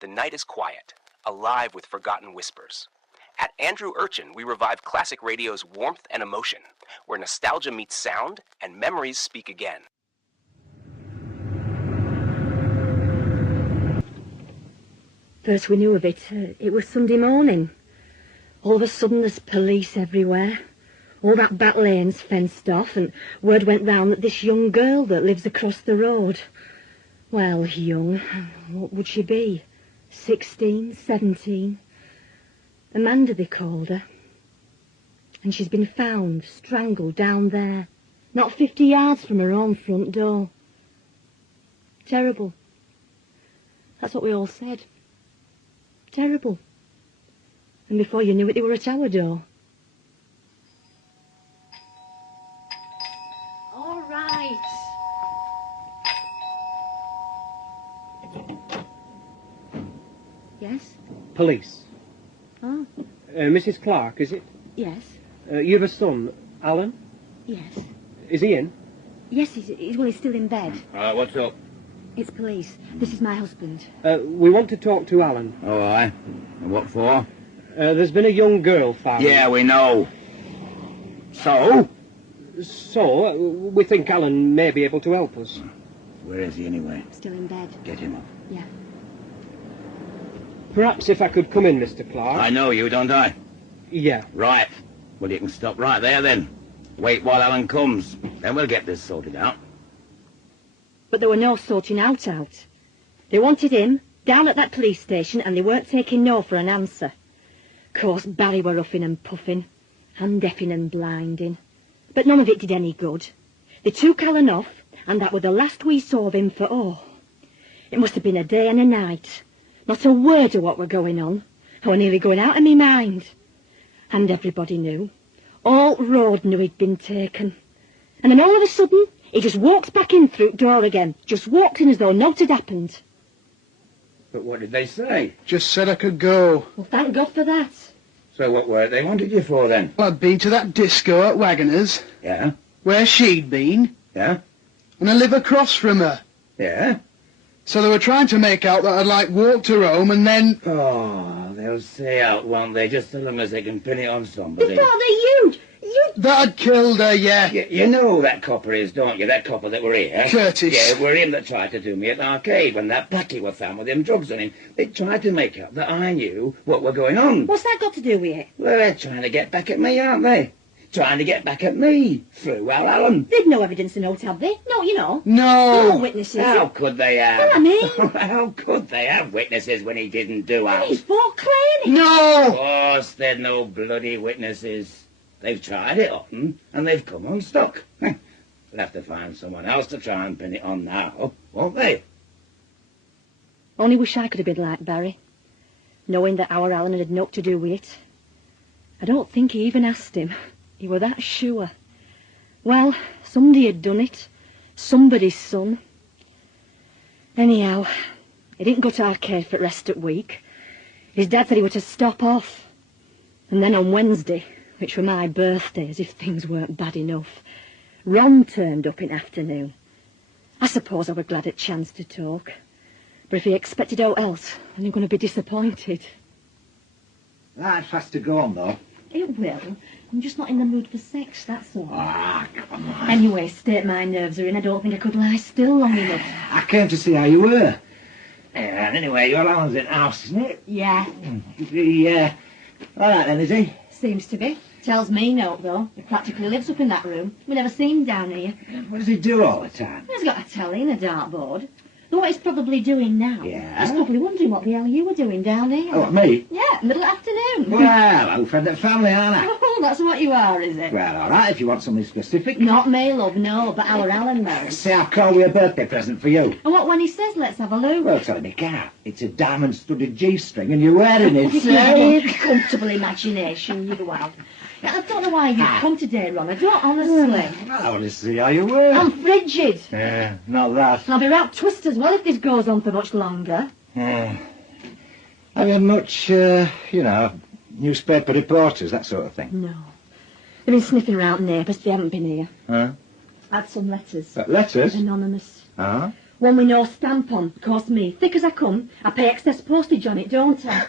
The night is quiet, alive with forgotten whispers. At Andrew Urchin, we revive classic radio's warmth and emotion, where nostalgia meets sound and memories speak again. First we knew of it, it was Sunday morning. All of a sudden there's police everywhere. All that back lane's fenced off, and word went round that this young girl that lives across the road, well, young, what would she be? 16, 17. Amanda, they called her. And she's been found, strangled down there, not 50 yards from her own front door. Terrible. That's what we all said. Terrible. And before you knew it, they were at our door. All right. Yes? Police. Oh, Mrs. Clark, is it? yes. You have a son, Alan? Yes. Is he in? Yes, he's still in bed. What's up? It's police. This is my husband. We want to talk to Alan. Oh, aye. And what for? There's been a young girl found. Yeah, we know. So? So, we think Alan may be able to help us. Where is he anyway? Still in bed. Get him up. Yeah. Perhaps if I could come in, Mr. Clark. I know you, don't I? Yeah. Right. Well, you can stop right there then. Wait while Alan comes. Then we'll get this sorted out. But there were no sorting out. They wanted him down at that police station, and they weren't taking no for an answer. Of course, Barry were huffing and puffing, and deafing and blinding. But none of it did any good. They took Alan off, and that were the last we saw of him for, it must have been a day and a night. Not a word of what were going on. I were nearly going out of me mind. And everybody knew. All road knew he'd been taken. And then all of a sudden, he just walked back in through the door again. Just walked in as though naught had happened. But what did they say? Just said I could go. Well, thank God for that. So what were they wanted you for then? Well, I'd been to that disco at Wagoner's, Yeah? where she'd been, Yeah? and I live across from her. Yeah? So they were trying to make out that I'd, walked her home and then... Oh, they'll say out, won't they? Just so long as they can pin it on somebody. They thought you. That I'd killed her, yeah. You know who that copper is, don't you? That copper that were here. Curtis. Yeah, it were him that tried to do me at the arcade when that blackie were found with them drugs on him. They tried to make out that I knew what were going on. What's that got to do with it? Well, they're trying to get back at me, aren't they? Trying to get back at me through Alan. They'd no evidence of note, have they? No, you know. No. No witnesses. How could they have? Well, I mean... How could they have witnesses when he didn't do And it? he's fought clean. No. Of course, they're no bloody witnesses. They've tried it on, and they've come unstuck. They'll have to find someone else to try and pin it on now, won't they? Only wish I could have been like Barry, knowing that our Alan had naught to do with it. I don't think he even asked him. He were that sure. Well, somebody had done it. Somebody's son. Anyhow, he didn't go to arcade for the rest of the week. His dad said he were to stop off. And then on Wednesday, which were my birthday, as if things weren't bad enough, Ron turned up in afternoon. I suppose I were glad at chance to talk. But if he expected aught else, then he's going to be disappointed. That has to go on, though. It will. I'm just not in the mood for sex, that's all. Ah, come on. Anyway, state my nerves are in. I don't think I could lie still long enough. I came to see how you were. And anyway, your Alan's in the house, isn't it? Yeah, All right then, is he? seems to be. Tells me no, though. He practically lives up in that room. We never seen him down here. What does he do all the time? He's got a telly and a dartboard. Though what he's probably doing now, Yeah? he's probably wondering what the hell you were doing down here. Oh, what, me? Yeah, middle afternoon. Well, I'm friend of family, aren't I? Oh, that's what you are, is it? Well, all right, if you want something specific. Not me, love, no, but our Alan knows. Say, I'll call you a birthday present for you. And what when he says, let's have a look? Well, tell him you can't. It's a diamond-studded G-string and you're wearing it, You've so... a comfortable imagination, you have. I don't know why you've come today, Ron. I don't, honestly. Well, I want to see how you were. I'm frigid. Yeah, not that. And I'll be out twist as well if this goes on for much longer. Yeah. Have you had much, newspaper reporters, that sort of thing? No. They've been sniffing around neighbours, they haven't been here. Huh? Had some letters. Letters? Anonymous. Uh-huh. One with no stamp on. Cost me. Thick as I come, I pay excess postage on it, don't I?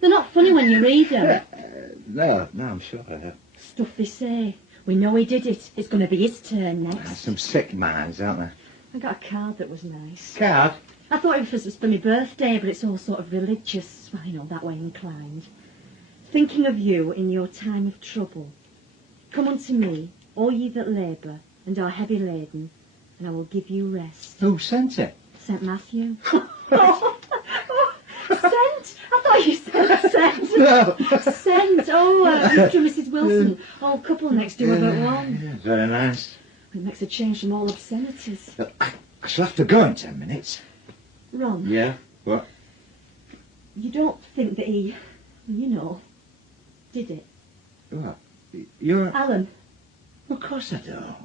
They're not funny when you read them. No, I'm sure. Stuff they say. We know he did it. It's going to be his turn next. Some sick minds, aren't there? I got a card that was nice. Card? I thought it was for my birthday, but it's all sort of religious, well, you know, that way inclined. Thinking of you in your time of trouble. Come unto me, all ye that labour and are heavy laden, and I will give you rest. Who sent it? St. Matthew. Sent? I thought you said sent. No. Sent. Oh, Mr. and Mrs. Wilson. Old couple next door but one. Yeah, very nice. It makes a change from all obscenities. I shall have to go in 10 minutes. Ron. Yeah? What? You don't think that he, you know, did it? What? You're... Alan. Of course I don't. Of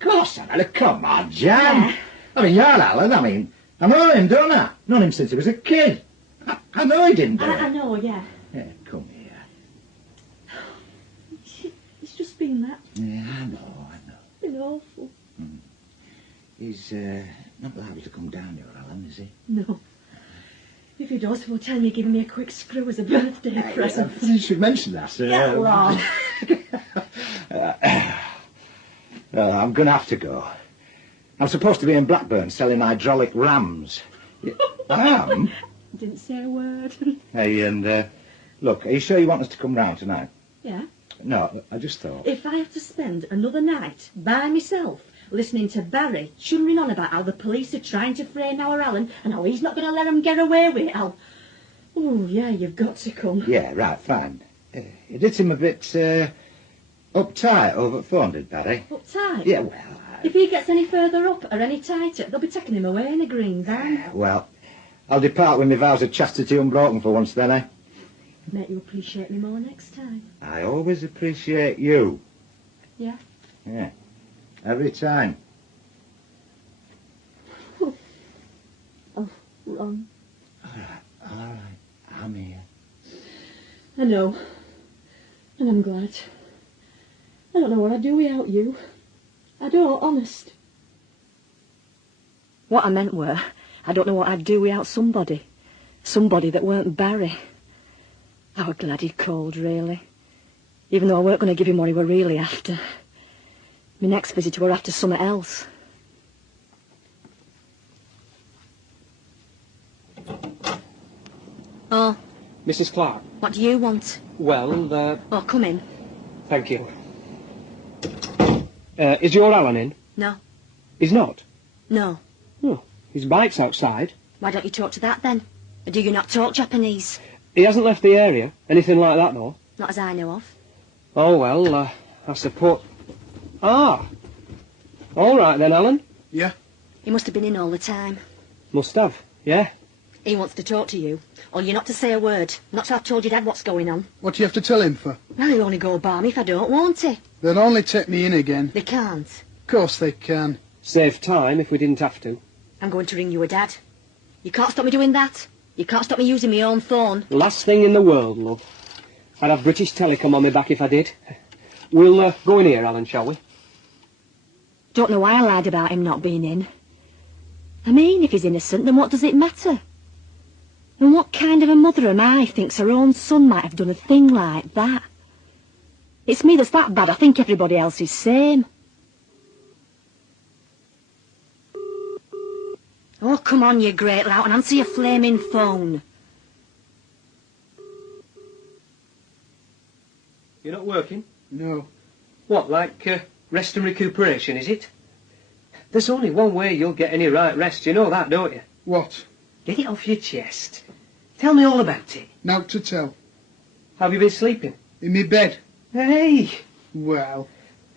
course I don't. Come on, Jan. Yeah. I mean, you're Alan. I mean, I know him, don't I? Known him since he was a kid. I know he didn't do it. I know, yeah. Yeah, come here. It's just been that. Yeah, I know. Been awful. He's not liable to come down here, Alan, is he? No. If he does, he'll tell me giving me a quick screw as a birthday present. You should mention that. Yeah, Ron. I'm going to have to go. I'm supposed to be in Blackburn selling hydraulic rams. I am? Didn't say a word. Hey, and look, are you sure you want us to come round tonight? Yeah. No, I just thought... If I have to spend another night by myself listening to Barry chumming on about how the police are trying to frame our Alan and how he's not going to let them get away with it, I'll... Oh, yeah, you've got to come. Yeah, right, fine. It did seem a bit uptight over the phone, did Barry? Uptight? Yeah, well... If he gets any further up or any tighter, they'll be taking him away in a green van. Well, I'll depart with my vows of chastity unbroken for once then, eh? Make you appreciate me more next time. I always appreciate you. Yeah? Yeah. Every time. Oh, Ron. All right. I'm here. I know. And I'm glad. I don't know what I'd do without you. I don't, honest. What I meant were, I don't know what I'd do without somebody. Somebody that weren't Barry. I was glad he called, really. Even though I weren't going to give him what he were really after. My next visitor were after something else. Oh, Mrs. Clark? what do you want? Well, Oh, come in. thank you. Is your Alan in? No. He's not? No. Oh, his bike's outside. Why don't you talk to that then? Or do you not talk Japanese? He hasn't left the area. Anything like that, no? Not as I know of. Oh, well, I suppose... Ah! All right then, Alan. Yeah? He must have been in all the time. Must have, yeah. He wants to talk to you. Or you're not to say a word. Not to have told your dad what's going on. What do you have to tell him for? Well, he'll only go bar me if I don't, won't he? They'll only take me in again. They can't. Of course they can. Save time if we didn't have to. I'm going to ring you a dad. You can't stop me doing that. You can't stop me using my own phone. Last thing in the world, love. I'd have British Telecom on my back if I did. We'll go in here, Alan, shall we? Don't know why I lied about him not being in. I mean, if he's innocent, then what does it matter? And what kind of a mother am I thinks her own son might have done a thing like that? It's me that's that bad. I think everybody else is same. Oh, come on, you great lout, and answer your flaming phone. You're not working? No. What, like rest and recuperation, is it? There's only one way you'll get any right rest, you know that, don't you? What? Get it off your chest. Tell me all about it. Naught to tell. Have you been sleeping? In me bed. Hey, Well,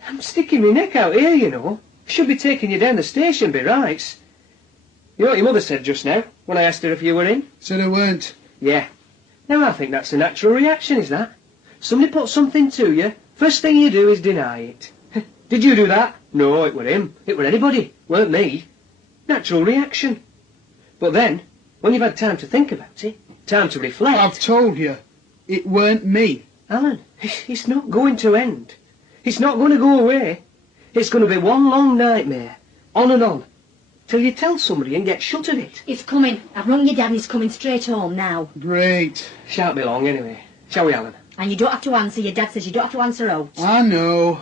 I'm sticking my neck out here, you know. Should be taking you down the station, be right. You know what your mother said just now, when I asked her if you were in? said I weren't. Yeah. Now I think that's a natural reaction, is that? Somebody puts something to you, first thing you do is deny it. Did you do that? No, it were him. It were anybody. Weren't me. Natural reaction. But then, when you've had time to think about it, time to reflect... I've told you, it weren't me. Alan, it's not going to end. It's not going to go away. It's going to be one long nightmare. on and on, till you tell somebody and get shut at it. It's coming. I've rung your dad and he's coming straight home now. Great. Shan't be long anyway. Shall we, Alan? And you don't have to answer. Your dad says you don't have to answer out. I know.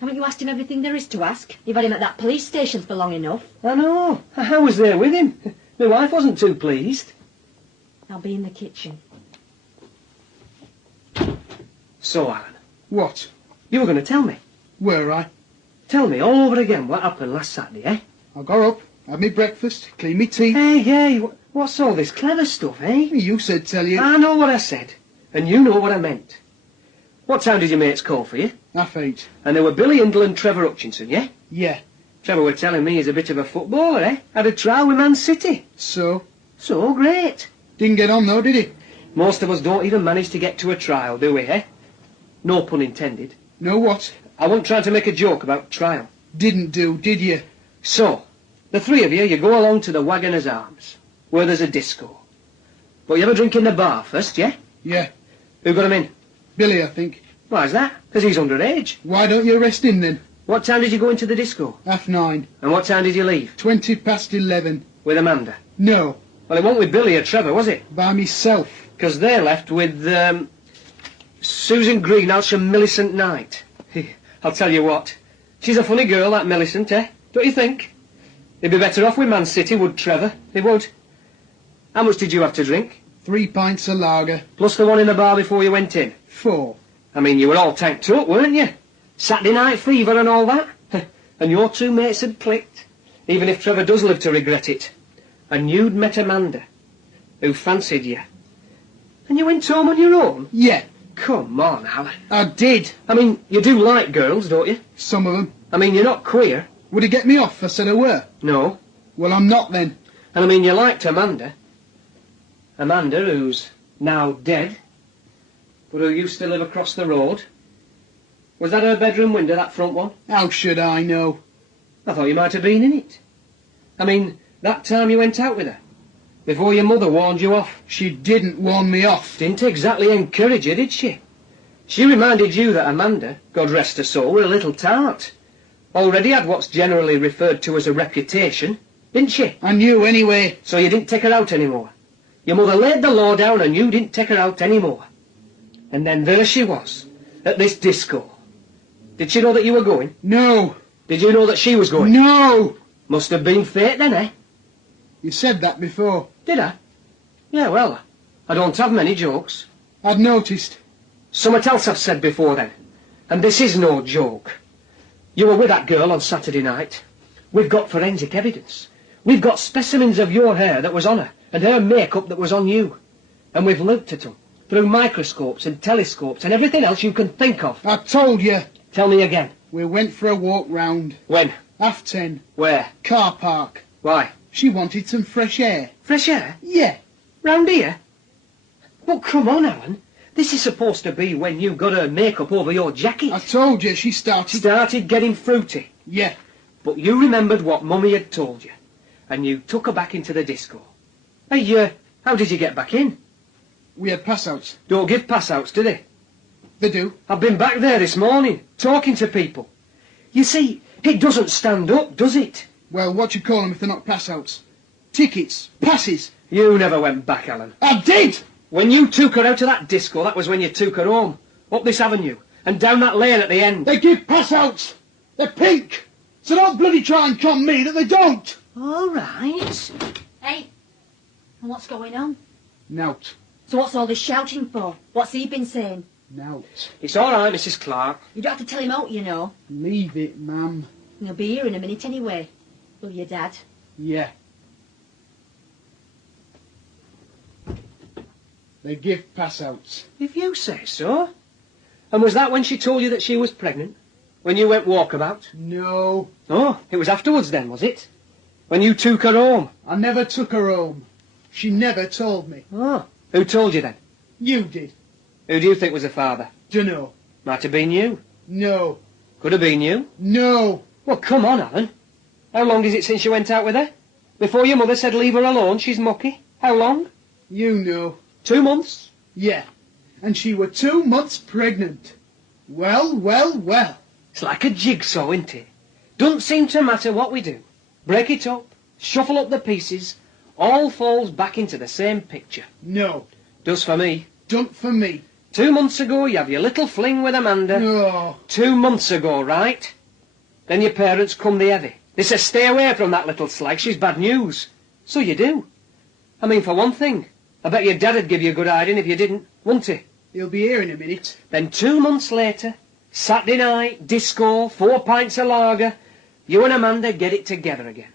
Haven't you asked him everything there is to ask? You've had him at that police station for long enough. I know. I was there with him. My wife wasn't too pleased. I'll be in the kitchen. So, Alan, What? you were going to tell me. Were I? Tell me all over again what happened last Saturday, eh? I got up, had me breakfast, cleaned me teeth. Hey, what's all this clever stuff, eh? You said tell you. I know what I said, and you know what I meant. What time did your mates call for you? 8:30. And they were Billy Hindle and Trevor Hutchinson, yeah? Yeah. Trevor were telling me he's a bit of a footballer, eh? Had a trial with Man City. So? So great. Didn't get on though, did he? Most of us don't even manage to get to a trial, do we, eh? No pun intended. No what? I wasn't trying to make a joke about trial. Didn't do, did you? So, the three of you go along to the Wagoner's Arms, where there's a disco. But you have a drink in the bar first, yeah? Yeah. Who got him in? Billy, I think. Why's that? Because he's underage. Why don't you arrest him then? What time did you go into the disco? 9:30. And what time did you leave? 11:20. With Amanda? No. Well, it wasn't with Billy or Trevor, was it? By myself. Because they left with, Susan Greenhouse and Millicent Knight. I'll tell you what. She's a funny girl, that Millicent, eh? Don't you think? They'd be better off with Man City, would Trevor? They would. How much did you have to drink? 3 pints of lager. Plus the one in the bar before you went in? 4. I mean, you were all tanked up, weren't you? Saturday night fever and all that. And your two mates had clicked. Even if Trevor does live to regret it. And you'd met Amanda, who fancied you. And you went home on your own? Yeah. Come on, Alan. I did. I mean, you do like girls, don't you? Some of them. I mean, you're not queer. Would it get me off if I said I were? No. Well, I'm not then. And I mean, you liked Amanda. Amanda, who's now dead, but who used to live across the road. Was that her bedroom window, that front one? How should I know? I thought you might have been in it. I mean, that time you went out with her, before your mother warned you off. She didn't warn me off. Didn't exactly encourage you, did she? She reminded you that Amanda, God rest her soul, were a little tart. Already had what's generally referred to as a reputation, didn't she? I knew anyway. So you didn't take her out anymore. Your mother laid the law down and you didn't take her out anymore. And then there she was, at this disco. Did she know that you were going? No. Did you know that she was going? No. Must have been fate then, eh? You said that before. Did I? Yeah, well, I don't have many jokes. I'd noticed. Something else I've said before then. And this is no joke. You were with that girl on Saturday night. We've got forensic evidence. We've got specimens of your hair that was on her, and her makeup that was on you. And we've looked at them, through microscopes and telescopes and everything else you can think of. I told you. Tell me again. We went for a walk round. When? 10:30. Where? Car park. Why? She wanted some fresh air. Fresh air? Yeah. Round here? Well, come on, Alan. This is supposed to be when you got her makeup over your jacket. I told you she started... Started getting fruity. Yeah. But you remembered what Mummy had told you, and you took her back into the disco. Hey, how did you get back in? We had pass-outs. Don't give pass-outs, do they? They do. I've been back there this morning, talking to people. You see, it doesn't stand up, does it? Well, what you call them if they're not pass-outs? Tickets. Passes. You never went back, Alan. I did! When you took her out of that disco, that was when you took her home. Up this avenue, and down that lane at the end. They give pass-outs. They're pink. So don't bloody try and con me that they don't. All right. Hey, and what's going on? Nout. So what's all this shouting for? What's he been saying? Nout. It's all right, Mrs. Clark. You don't have to tell him out, you know. Leave it, ma'am. He'll be here in a minute anyway. Will you, Dad? Yeah. They give pass-outs. If you say so. And was that when she told you that she was pregnant? When you went walkabout? No. Oh, it was afterwards then, was it? When you took her home? I never took her home. She never told me. Oh, who told you then? You did. Who do you think was the father? Dunno. Might have been you. No. Could have been you. No. Well, come on, Alan. How long is it since you went out with her? Before your mother said leave her alone, she's mucky. How long? You know. 2 months? Yeah. And she were 2 months pregnant. Well, well, well. It's like a jigsaw, isn't it? Doesn't seem to matter what we do. break it up, shuffle up the pieces, all falls back into the same picture. No. Does for me. Don't for me. 2 months ago, you have your little fling with Amanda. No. 2 months ago, right? Then your parents come the heavy. They say, stay away from that little slag, she's bad news. So you do. I mean, for one thing, I bet your dad'd give you a good hiding if you didn't, wouldn't he? He'll be here in a minute. Then 2 months later, Saturday night, disco, 4 pints of lager, you and Amanda get it together again.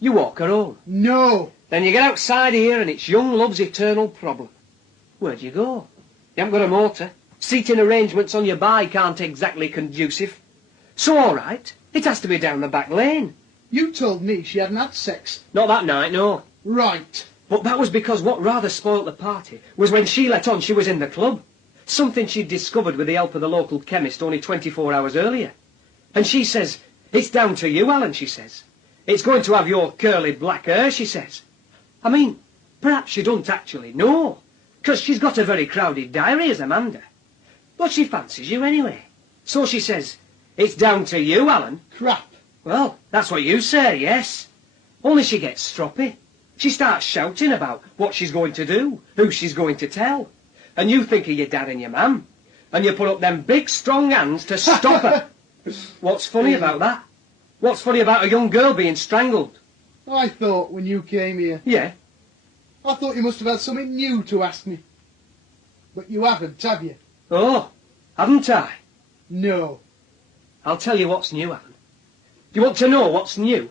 You walk her home. No. Then you get outside here and it's young love's eternal problem. Where'd you go? You haven't got a motor. Seating arrangements on your bike aren't exactly conducive. So all right, it has to be down the back lane. You told me she hadn't had sex. Not that night, no. Right. But that was because what rather spoilt the party was when she let on she was in the club. Something she'd discovered with the help of the local chemist only 24 hours earlier. And she says, it's down to you, Alan, she says. It's going to have your curly black hair, she says. I mean, perhaps you don't actually know, because she's got a very crowded diary as Amanda. But she fancies you anyway. So she says, it's down to you, Alan. Crap. Well, that's what you say, yes. Only she gets stroppy. She starts shouting about what she's going to do, who she's going to tell. And you think of your dad and your mum. And you put up them big, strong hands to stop her. What's funny about that? What's funny about a young girl being strangled? I thought when you came here, Yeah. I thought you must have had something new to ask me. But you haven't, have you? Oh, haven't I? No. I'll tell you what's new, Alan. Do you want to know what's new?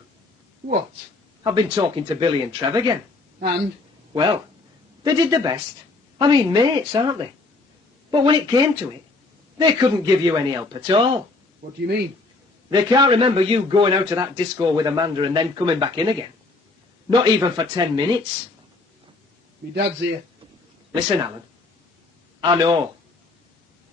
What? I've been talking to Billy and Trev again. And? Well, they did their best. I mean, mates, aren't they? But when it came to it, they couldn't give you any help at all. What do you mean? They can't remember you going out to that disco with Amanda and then coming back in again. Not even for 10 minutes. Me dad's here. Listen, Alan. I know.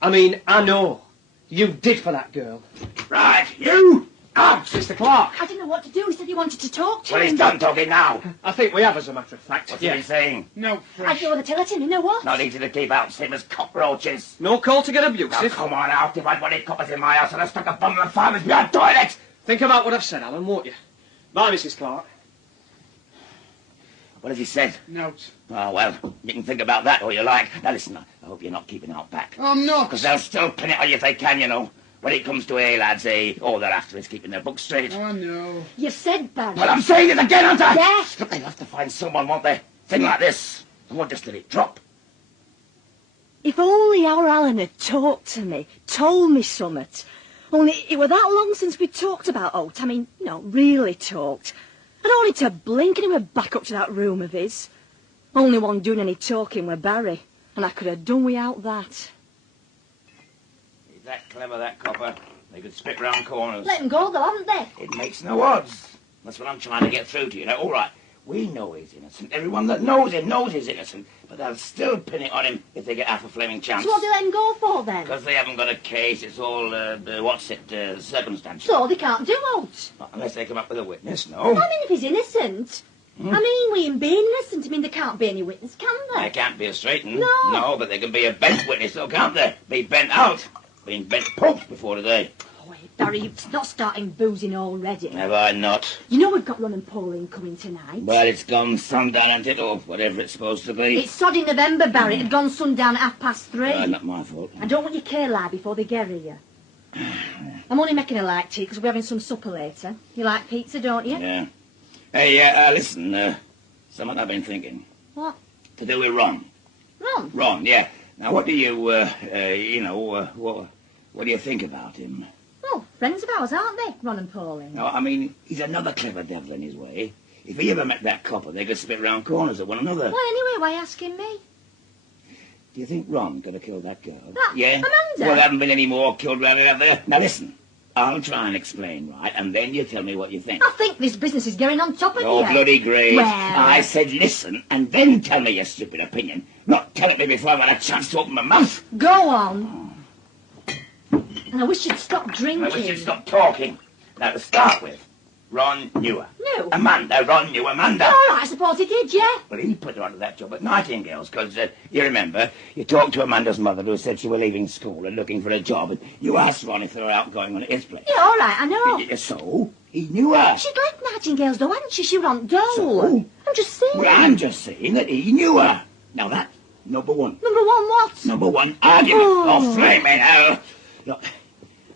I mean, I know. You did for that girl. Right, you! Out! Mr. Clark. I didn't know what to do. He said he wanted to talk to Well, him. he's done talking now. I think we have, as a matter of fact. What's he been saying? No, I'd fresh. go with the tell it him. You know what? Not easy to keep out, same as cockroaches. No call to get Now, abusive. come on out. If I'd wanted coppers in my house, I'd have stuck a bundle of farmers behind the toilet. Think about what I've said, Alan, won't you? Bye, Mrs. Clark. What has he said? Note. Oh, well, you can think about that all you like. Now, listen, I hope you're not keeping out back. I'm not. Because they'll still pin it on you if they can, you know. When it comes to lads, all they're after is keeping their books straight. Oh, no. You've said, Barry. Well, I'm saying it again, aren't I? Yes. But they'll have to find someone, won't they? Thing like this. They won't just let it drop. If only our Alan had talked to me, told me summit. Only it were that long since we talked about Oat. I mean, you know, really talked. I'd only to blink and he were back up to that room of his. Only one doing any talking were Barry, and I could have done without that. He's that clever, that copper. They could spit round corners. Let 'em go, though, haven't they? It makes no odds. That's what I'm trying to get through to you. Now, all right, we know he's innocent. Everyone that knows him knows he's innocent. But they'll still pin it on him if they get half a flaming chance. So what do they let him go for, then? Because they haven't got a case. It's all, circumstantial. So they can't do Oat. Not unless they come up with a witness, no. I mean, if he's innocent. I mean, with him being innocent, I mean, there can't be any witness, can there? They can't be a straight un. No. No, but they can be a bent witness, though, can't they? Be bent out. Been bent popes before today. Oh, wait, Barry, you're not starting boozing already. Have I not? You know we've got Ron and Pauline coming tonight. Well, it's gone sundown, hasn't it, or whatever it's supposed to be. It's soddy November, Barry. It had gone sundown at 3:30. Not my fault. I don't want your care lie before they get here. I'm only making a light tea because we're having some supper later. You like pizza, don't you? Yeah. Hey, listen, something I've been thinking. What? To do with Ron. Ron? Ron, yeah. Now, what do you, what do you think about him? Oh, friends of ours, aren't they, Ron and Pauline? No, I mean, he's another clever devil in his way. If he ever met that copper, they could spit round corners at one another. Why, anyway, why asking me? Do you think Ron could have killed that girl? That Yeah? Amanda? Well, there haven't been any more killed round it, have there? Now, listen. I'll try and explain, right? And then you tell me what you think. I think this business is going on top of Oh, you. bloody great. Well- I said listen, and then tell me your stupid opinion. Not tell it me before I've had a chance to open my mouth. Go on. And I wish you'd stop drinking. I wish you'd stop talking. Now, to start with, Ron knew her. Knew? Amanda, Ron knew Amanda. All right, I suppose he did, yeah. Well, he put her onto that job at Nightingale's, because, you remember, you talked to Amanda's mother who said she was leaving school and looking for a job, and you asked Ron if they were out going on at his place. Yeah, all right, I know. So, he knew her. She'd left Nightingale's, though, hadn't she? She was on dole. So? I'm just saying. Well, I'm just saying that he knew her. Now that's number one. Number one what? Number one argument. Oh. Oh, flaming hell. Look,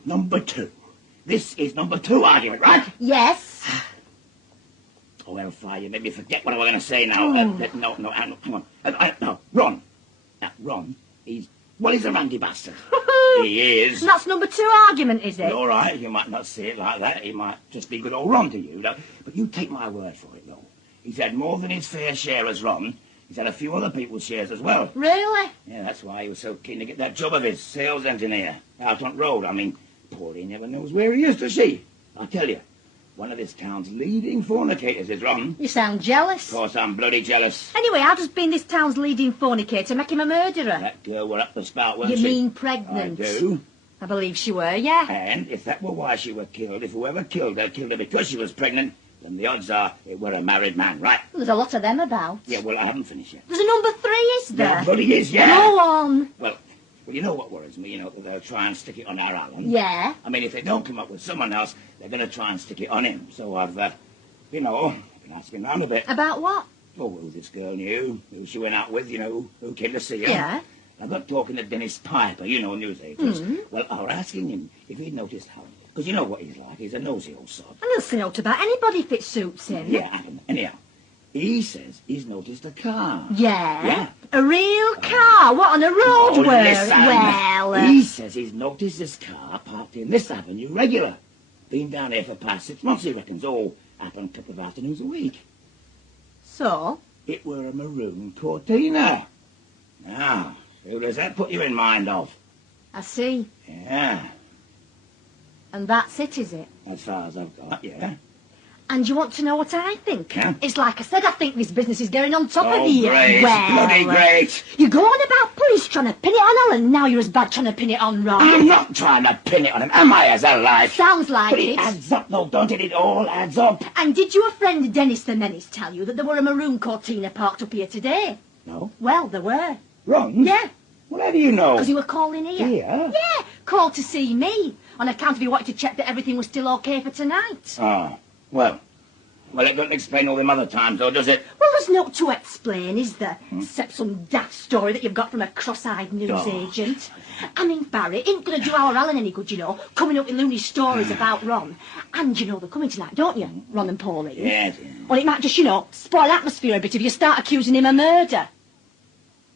number two. This is number two argument, right? Yes. Oh, hellfire, you made me forget what I was going to say now. No, hang on. No, Ron. Now, Ron, he's a randy bastard. He is. And that's number two argument, is it? Well, all right, you might not see it like that. He might just be good old Ron to you. But you take my word for it, though. He's had more than his fair share as Ron. He's had a few other people's shares as well. Really? Yeah, that's why he was so keen to get that job of his, sales engineer, out on road. I mean, Pauline never knows where he is, does she? I'll tell you, one of this town's leading fornicators is Ron. You sound jealous. Of course, I'm bloody jealous. Anyway, how does being this town's leading fornicator make him a murderer? That girl were up the spout, weren't You she? mean pregnant? I do. I believe she were, yeah. And if that were why she were killed, if whoever killed her because she was pregnant, then the odds are it were a married man, right? There's a lot of them about. Yeah, well, I haven't finished yet. There's a number three, is there? There bloody is, yeah. Go on. Well, you know what worries me, that they'll try and stick it on our Alan. Yeah. I mean, if they don't come up with someone else, they're going to try and stick it on him. So I've, been asking around a bit. About what? Oh, who this girl knew, who she went out with, who came to see her. Yeah. I got talking to Dennis Piper, newsagents. Well, I was asking him if he'd noticed how, because you know what he's like, he's a nosy old sod. And he'll say out about anybody if it suits him. Yeah, anyhow, he says he's noticed a car. Yeah? Yeah. A real car? What, on a road? Oh, where? listen. Well... He says he's noticed this car parked in this avenue regular. Been down here for past 6 months, he reckons. All happened a couple of afternoons a week. So? It were a maroon Cortina. Now, who does that put you in mind of? I see. Yeah, And that's it, is it? as far as I've got, yeah. And you want to know what I think? Yeah. It's like I said, I think this business is going on top Oh, of you. great, bloody great. You go on about police trying to pin it on Ellen, now you're as bad trying to pin it on Ron. I'm not trying to pin it on him, am I, as a life? Sounds like But it it. adds up, though, don't it? It all adds up. And did your friend Dennis the Menace tell you that there were a maroon Cortina parked up here today? No. Well, there were. Ron? Yeah, Well, how do you know? because you were calling here. Here? Yeah, called to see me, on account of you wanted to check that everything was still okay for tonight. Oh, well, it doesn't explain all them other times, though, does it? Well, there's no to explain, is there? Except some daft story that you've got from a cross-eyed newsagent. I mean, Barry, it ain't going to do our Alan any good, coming up with loony stories about Ron. And they're coming tonight, don't you, Ron and Pauline? Yes. Well, it might just, spoil the atmosphere a bit if you start accusing him of murder.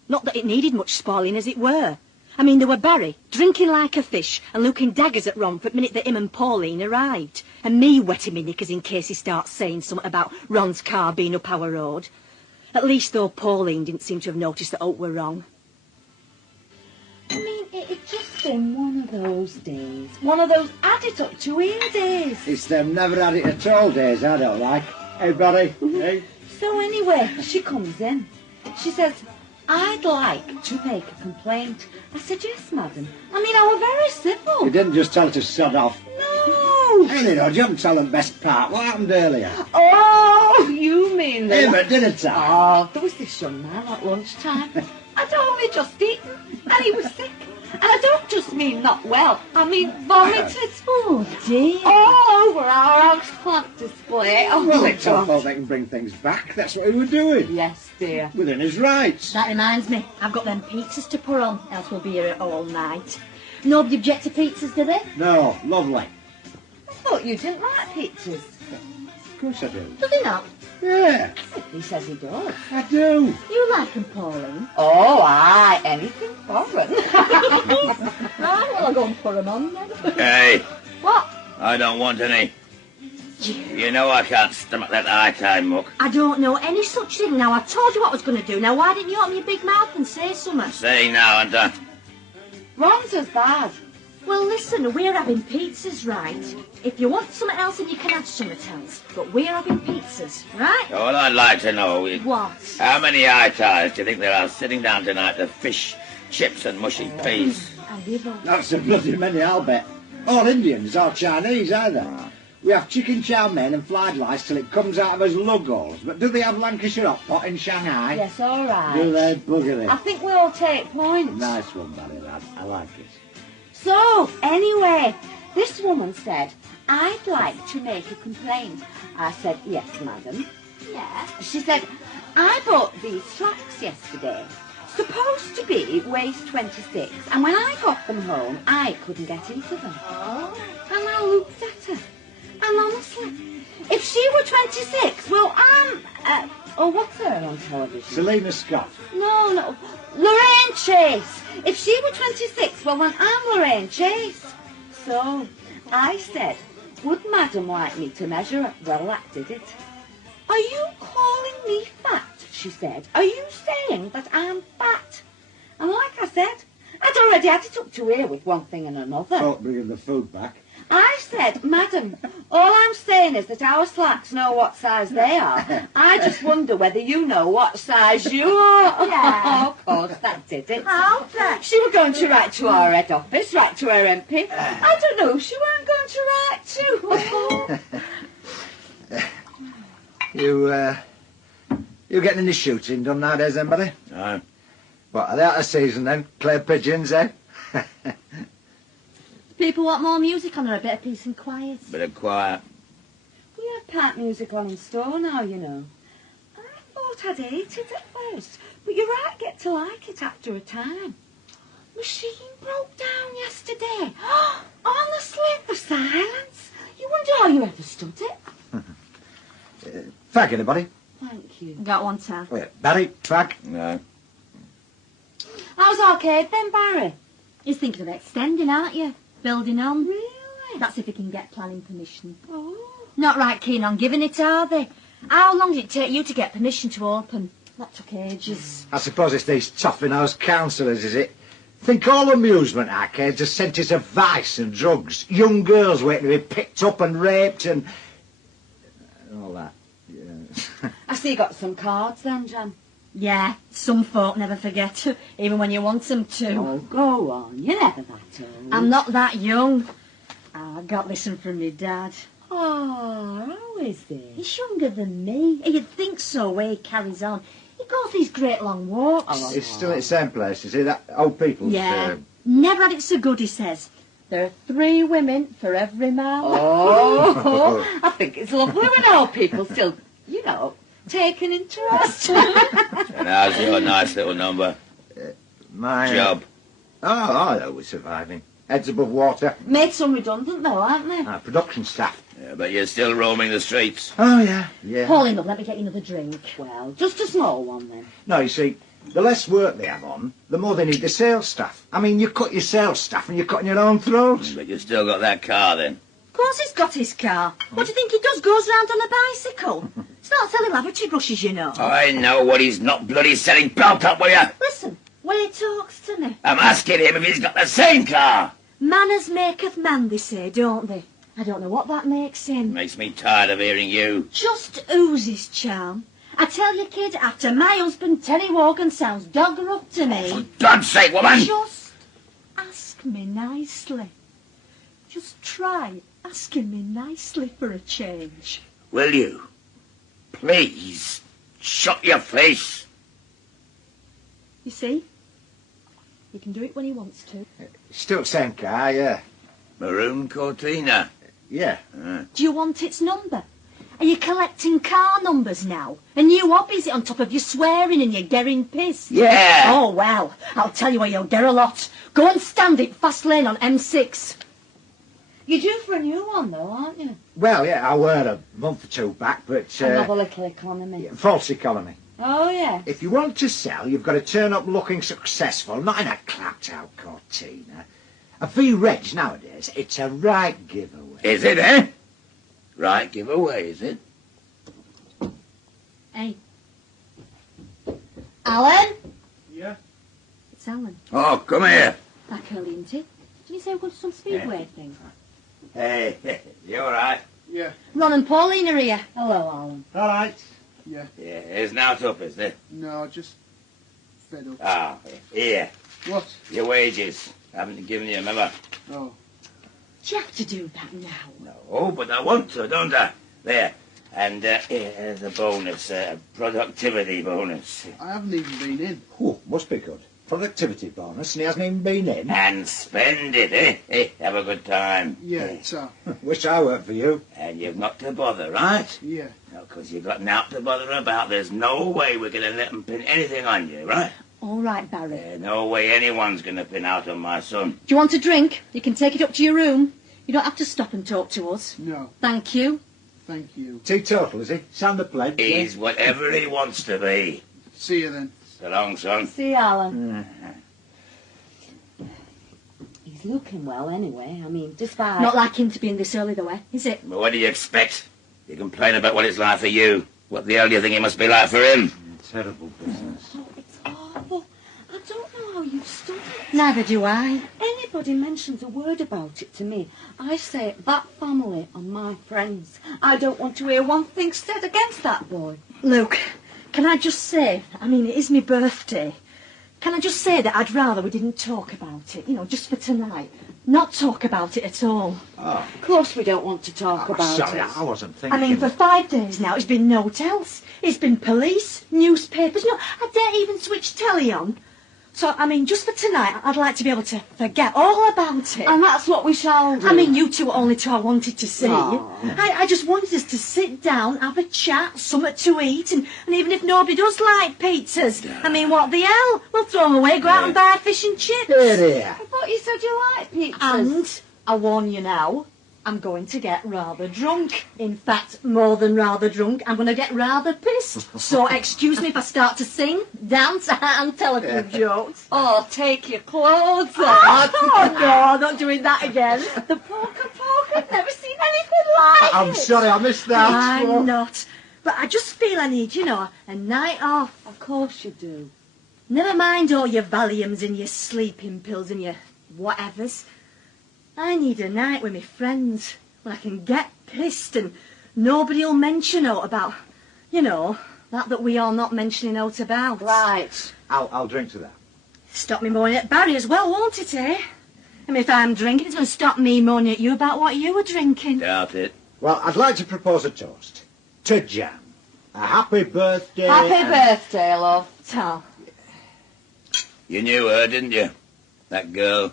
Not that it needed much spoiling, as it were. I mean, there were Barry, drinking like a fish and looking daggers at Ron for the minute that him and Pauline arrived. And me wetting me knickers in case he starts saying something about Ron's car being up our road. At least, though, Pauline didn't seem to have noticed that Oak were wrong. I mean, it just been one of those days. One of those add it up to here days. It's them never had it at all days I don't like. Hey, buddy. Hey. So anyway, she comes in. She says, I'd like to make a complaint. I said, yes, madam. I mean, I were very civil. You didn't just tell her to sod off. No. Hey, you didn't tell them best part. What happened earlier? Oh, you mean Hey, that? but dinner time. Oh, there was this young man at lunchtime. I'd only just eaten, and he was sick. And I don't just mean not well, I mean vomited. Oh, dear. All over our houseplant display. Oh, Well, it's God. all they can bring things back. That's what we were doing. Yes, dear. Within his rights. That reminds me, I've got them pizzas to put on, else we'll be here all night. Nobody object to pizzas, do they? No, lovely. I thought you didn't like pizzas. Of course I do. Do they not? Yeah, He says he does. I do. You like them, Pauline? Oh, aye, anything foreign. Right, well, I'll go and put them on then. Hey, What? I don't want any. You know I can't stomach that high-tide muck. I don't know any such thing. Now, I told you what I was going to do. Now, why didn't you open your big mouth and say something? Say now, and Ron's as bad. Well, listen, we're having pizzas, right? If you want something else, then you can have something else. But we're having pizzas, right? all I'd like to know is What? how many high-tides do you think there are sitting down tonight to fish, chips and mushy peas? And liver. That's a bloody many, I'll bet. All Indians, all Chinese, either. We have chicken chow mein and fried rice till it comes out of us lug holes. But do they have Lancashire hot pot in Shanghai? Yes, all right. Do they bugger it? I think we all take points. Nice one, Barry, lad. I like it. So, anyway, this woman said, I'd like to make a complaint. I said, yes, madam. Yeah. She said, I bought these slacks yesterday. Supposed to be waist 26, and when I got them home, I couldn't get into them. Oh. And I looked at her, and honestly, if she were 26, well, what's her on television? Selena Scott. No, Lorraine Chase. If she were 26, well, then I'm Lorraine Chase. So, I said, would madam like me to measure her? Well, that did it. Are you calling me fat? She said. Are you saying that I'm fat? And like I said, I'd already had it up to here with one thing and another. Thought bringing the food back. I said, madam, all I'm saying is that our slacks know what size they are. I just wonder whether you know what size you are. Yeah. Of course, that did it. How? She were going to write to our head office, write to her MP. I don't know who she weren't going to write to. You getting any shooting done nowadays, then, buddy? No. What, are they out of season, then? Clay pigeons, eh? People want more music on or a bit of peace and quiet. Bit of quiet. We have pipe music on in store now, you know. I thought I'd hate it at first, but you're right, get to like it after a time. Machine broke down yesterday. Honestly, the silence. You wonder how you ever stood it. Fag, anybody? Thank you. Got one, Tav. Wait, Barry, fag? No. How's Arcade then, Barry? You're thinking of extending, aren't you? Building on. Really? That's if you can get planning permission. Oh. Not right keen on giving it, are they? How long did it take you to get permission to open? That took ages. I suppose it's these tough-in-house councillors, is it? Think all amusement arcades are centres of vice and drugs. Young girls waiting to be picked up and raped and all that. Yeah. I see you got some cards then, Jan. Yeah, some folk never forget, even when you want them to. Oh, go on. You're never that old. I'm not that young. I got this one from my dad. Oh, how is this? He's younger than me. You'd think so, where he carries on. He goes these great long walks. Oh. It's still at the same place, is it? That old people's... Yeah, never had it so good, he says. There are 3 women for every man. Oh, I think it's lovely when old people still, you know, take an interest. And how's your nice little number? My Job. Oh, we're surviving. Heads above water. Made some redundant though, aren't they? Production staff. Yeah, but you're still roaming the streets. Oh, yeah. Pauline, look, let me get you another drink. Well, just a small one then. No, you see, the less work they have on, the more they need the sales staff. I mean, you cut your sales staff and you're cutting your own throats. But you've still got that car then. Of course he's got his car. What do you think he does? Goes round on a bicycle. He's not selling lavatory brushes, you know. I know what he's not bloody selling. Belt up, will you? Listen, when he talks to me. I'm asking him if he's got the same car. Manners maketh man, they say, don't they? I don't know what that makes him. Makes me tired of hearing you. Just oozes charm. I tell you, kid, after my husband, Terry Wogan, sounds dogger up to me. For God's sake, woman! Just ask me nicely. Just try asking me nicely for a change. Will you? Please. Shut your face. You see? He can do it when he wants to. Still the same car, yeah. Maroon Cortina. Yeah. Do you want its number? Are you collecting car numbers now? A new hobby, is it, on top of your swearing and your getting pissed? Yeah. Oh, well, I'll tell you where you'll get a lot. Go and stand it fast lane on M6. You're due for a new one though, aren't you? Well, yeah, I were a month or 2 back, but... Another little economy. false economy. Oh, yeah. If you want to sell, you've got to turn up looking successful, not in a clapped-out Cortina. A V-Reg nowadays, it's a right giveaway. Is it, eh? Right giveaway, is it? Hey. Alan? Yeah? It's Alan. Oh, come here. Back early, isn't he? Did he say we're going to some speedway thing? Hey, you all right? Yeah. Ron and Pauline are here. Hello, Alan. All right. Yeah. Yeah, it's not up, is it? No, just fed up. Ah, here. What? Your wages. I haven't given you, remember? Oh. Do you have to do that now? No, but I want to, don't I? There. And here's a bonus, a productivity bonus. I haven't even been in. Oh, must be good. Productivity bonus, and he hasn't even been in. And spend it, eh? Hey, have a good time. Yeah, Wish I worked for you. And you've not to bother, right? yeah. No, 'cause you've got naught to bother about. There's no way we're going to let them pin anything on you, right? All right, Barry. No way anyone's going to pin out on my son. Do you want a drink? You can take it up to your room. You don't have to stop and talk to us. No, Thank you. thank you. Teetotal, is he? Sound the pledge. He's whatever he wants to be. See you then. So long, son. See you, Alan. He's looking well anyway. I mean, despite... Not like him to be in this early though, is it? But what do you expect? You complain about what it's like for you. What the hell do you think it must be like for him? Terrible business. Oh, it's awful. I don't know how you've stood it. Neither do I. Anybody mentions a word about it to me, I say that family are my friends. I don't want to hear one thing said against that boy. Look, can I just say, I mean, it is my birthday. Can I just say that I'd rather we didn't talk about it, just for tonight. Not talk about it at all. Oh, Of course we don't want to talk about sorry, it. I wasn't thinking. I mean, for 5 days now, it's been naught else. It's been police, newspapers, I daren't even switch telly on. So, I mean, just for tonight, I'd like to be able to forget all about it. And that's what we shall do. I mean, you two are only two I wanted to see. Oh. I just wanted us to sit down, have a chat, something to eat, and even if nobody does like pizzas, I mean, what the hell? We'll throw them away, go out and buy fish and chips. Here. I thought you said you liked pizzas. And, I warn you now, I'm going to get rather drunk. In fact, more than rather drunk, I'm going to get rather pissed. So excuse me if I start to sing, dance, and tell a few jokes. Oh, take your clothes off. Oh, no, I'm not doing that again. The poker, I've never seen anything like I'm it. sorry, I missed that. I'm not. But I just feel I need, a night off. Of course you do. Never mind all your Valiums and your sleeping pills and your whatevers. I need a night with my friends when I can get pissed and nobody'll mention out about, that we are not mentioning out about. Right. I'll drink to that. Stop me moaning at Barry as well, won't it, eh? I mean, if I'm drinking, it's going to stop me moaning at you about what you were drinking. Doubt it. Well, I'd like to propose a toast. To Jan. A happy birthday. Happy birthday, love. Tal. You knew her, didn't you? That girl.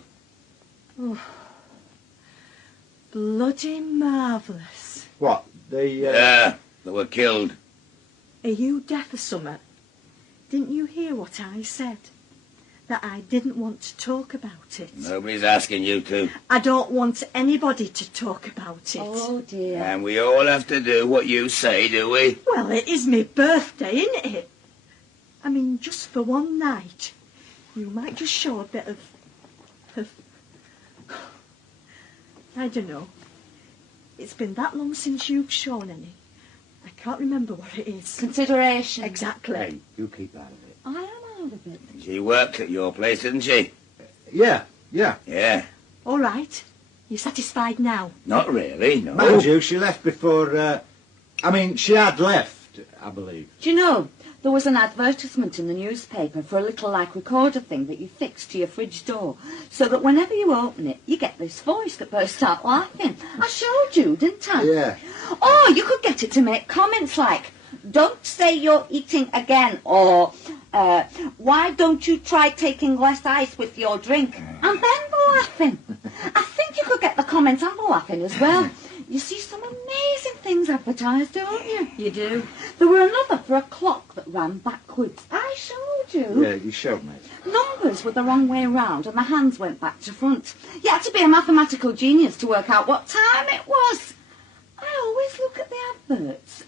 Bloody marvellous. What? The, Yeah, that were killed. Are you deaf or something? Didn't you hear what I said? That I didn't want to talk about it. Nobody's asking you to. I don't want anybody to talk about it. Oh, dear. And we all have to do what you say, do we? Well, it is my birthday, isn't it? I mean, just for one night, you might just show a bit of I don't know. It's been that long since you've shown any. I can't remember what it is. Consideration. Exactly. Hey, you keep out of it. I am out of it. She worked at your place, didn't she? Yeah. Yeah. All right. You satisfied now? Not really, no. Mind you, she left before, she had left, I believe. Do you know, there was an advertisement in the newspaper for a little, recorder thing that you fix to your fridge door, so that whenever you open it, you get this voice that bursts out laughing. I showed you, didn't I? Yeah. Or you could get it to make comments like, "Don't say you're eating again," or "Why don't you try taking less ice with your drink?" And then the laughing. I think you could get the comments and the laughing as well. You see some amazing things advertised, don't you? You do. There were another for a clock that ran backwards. I showed you. Yeah, you showed me. Numbers were the wrong way round and the hands went back to front. You had to be a mathematical genius to work out what time it was. I always look at the adverts.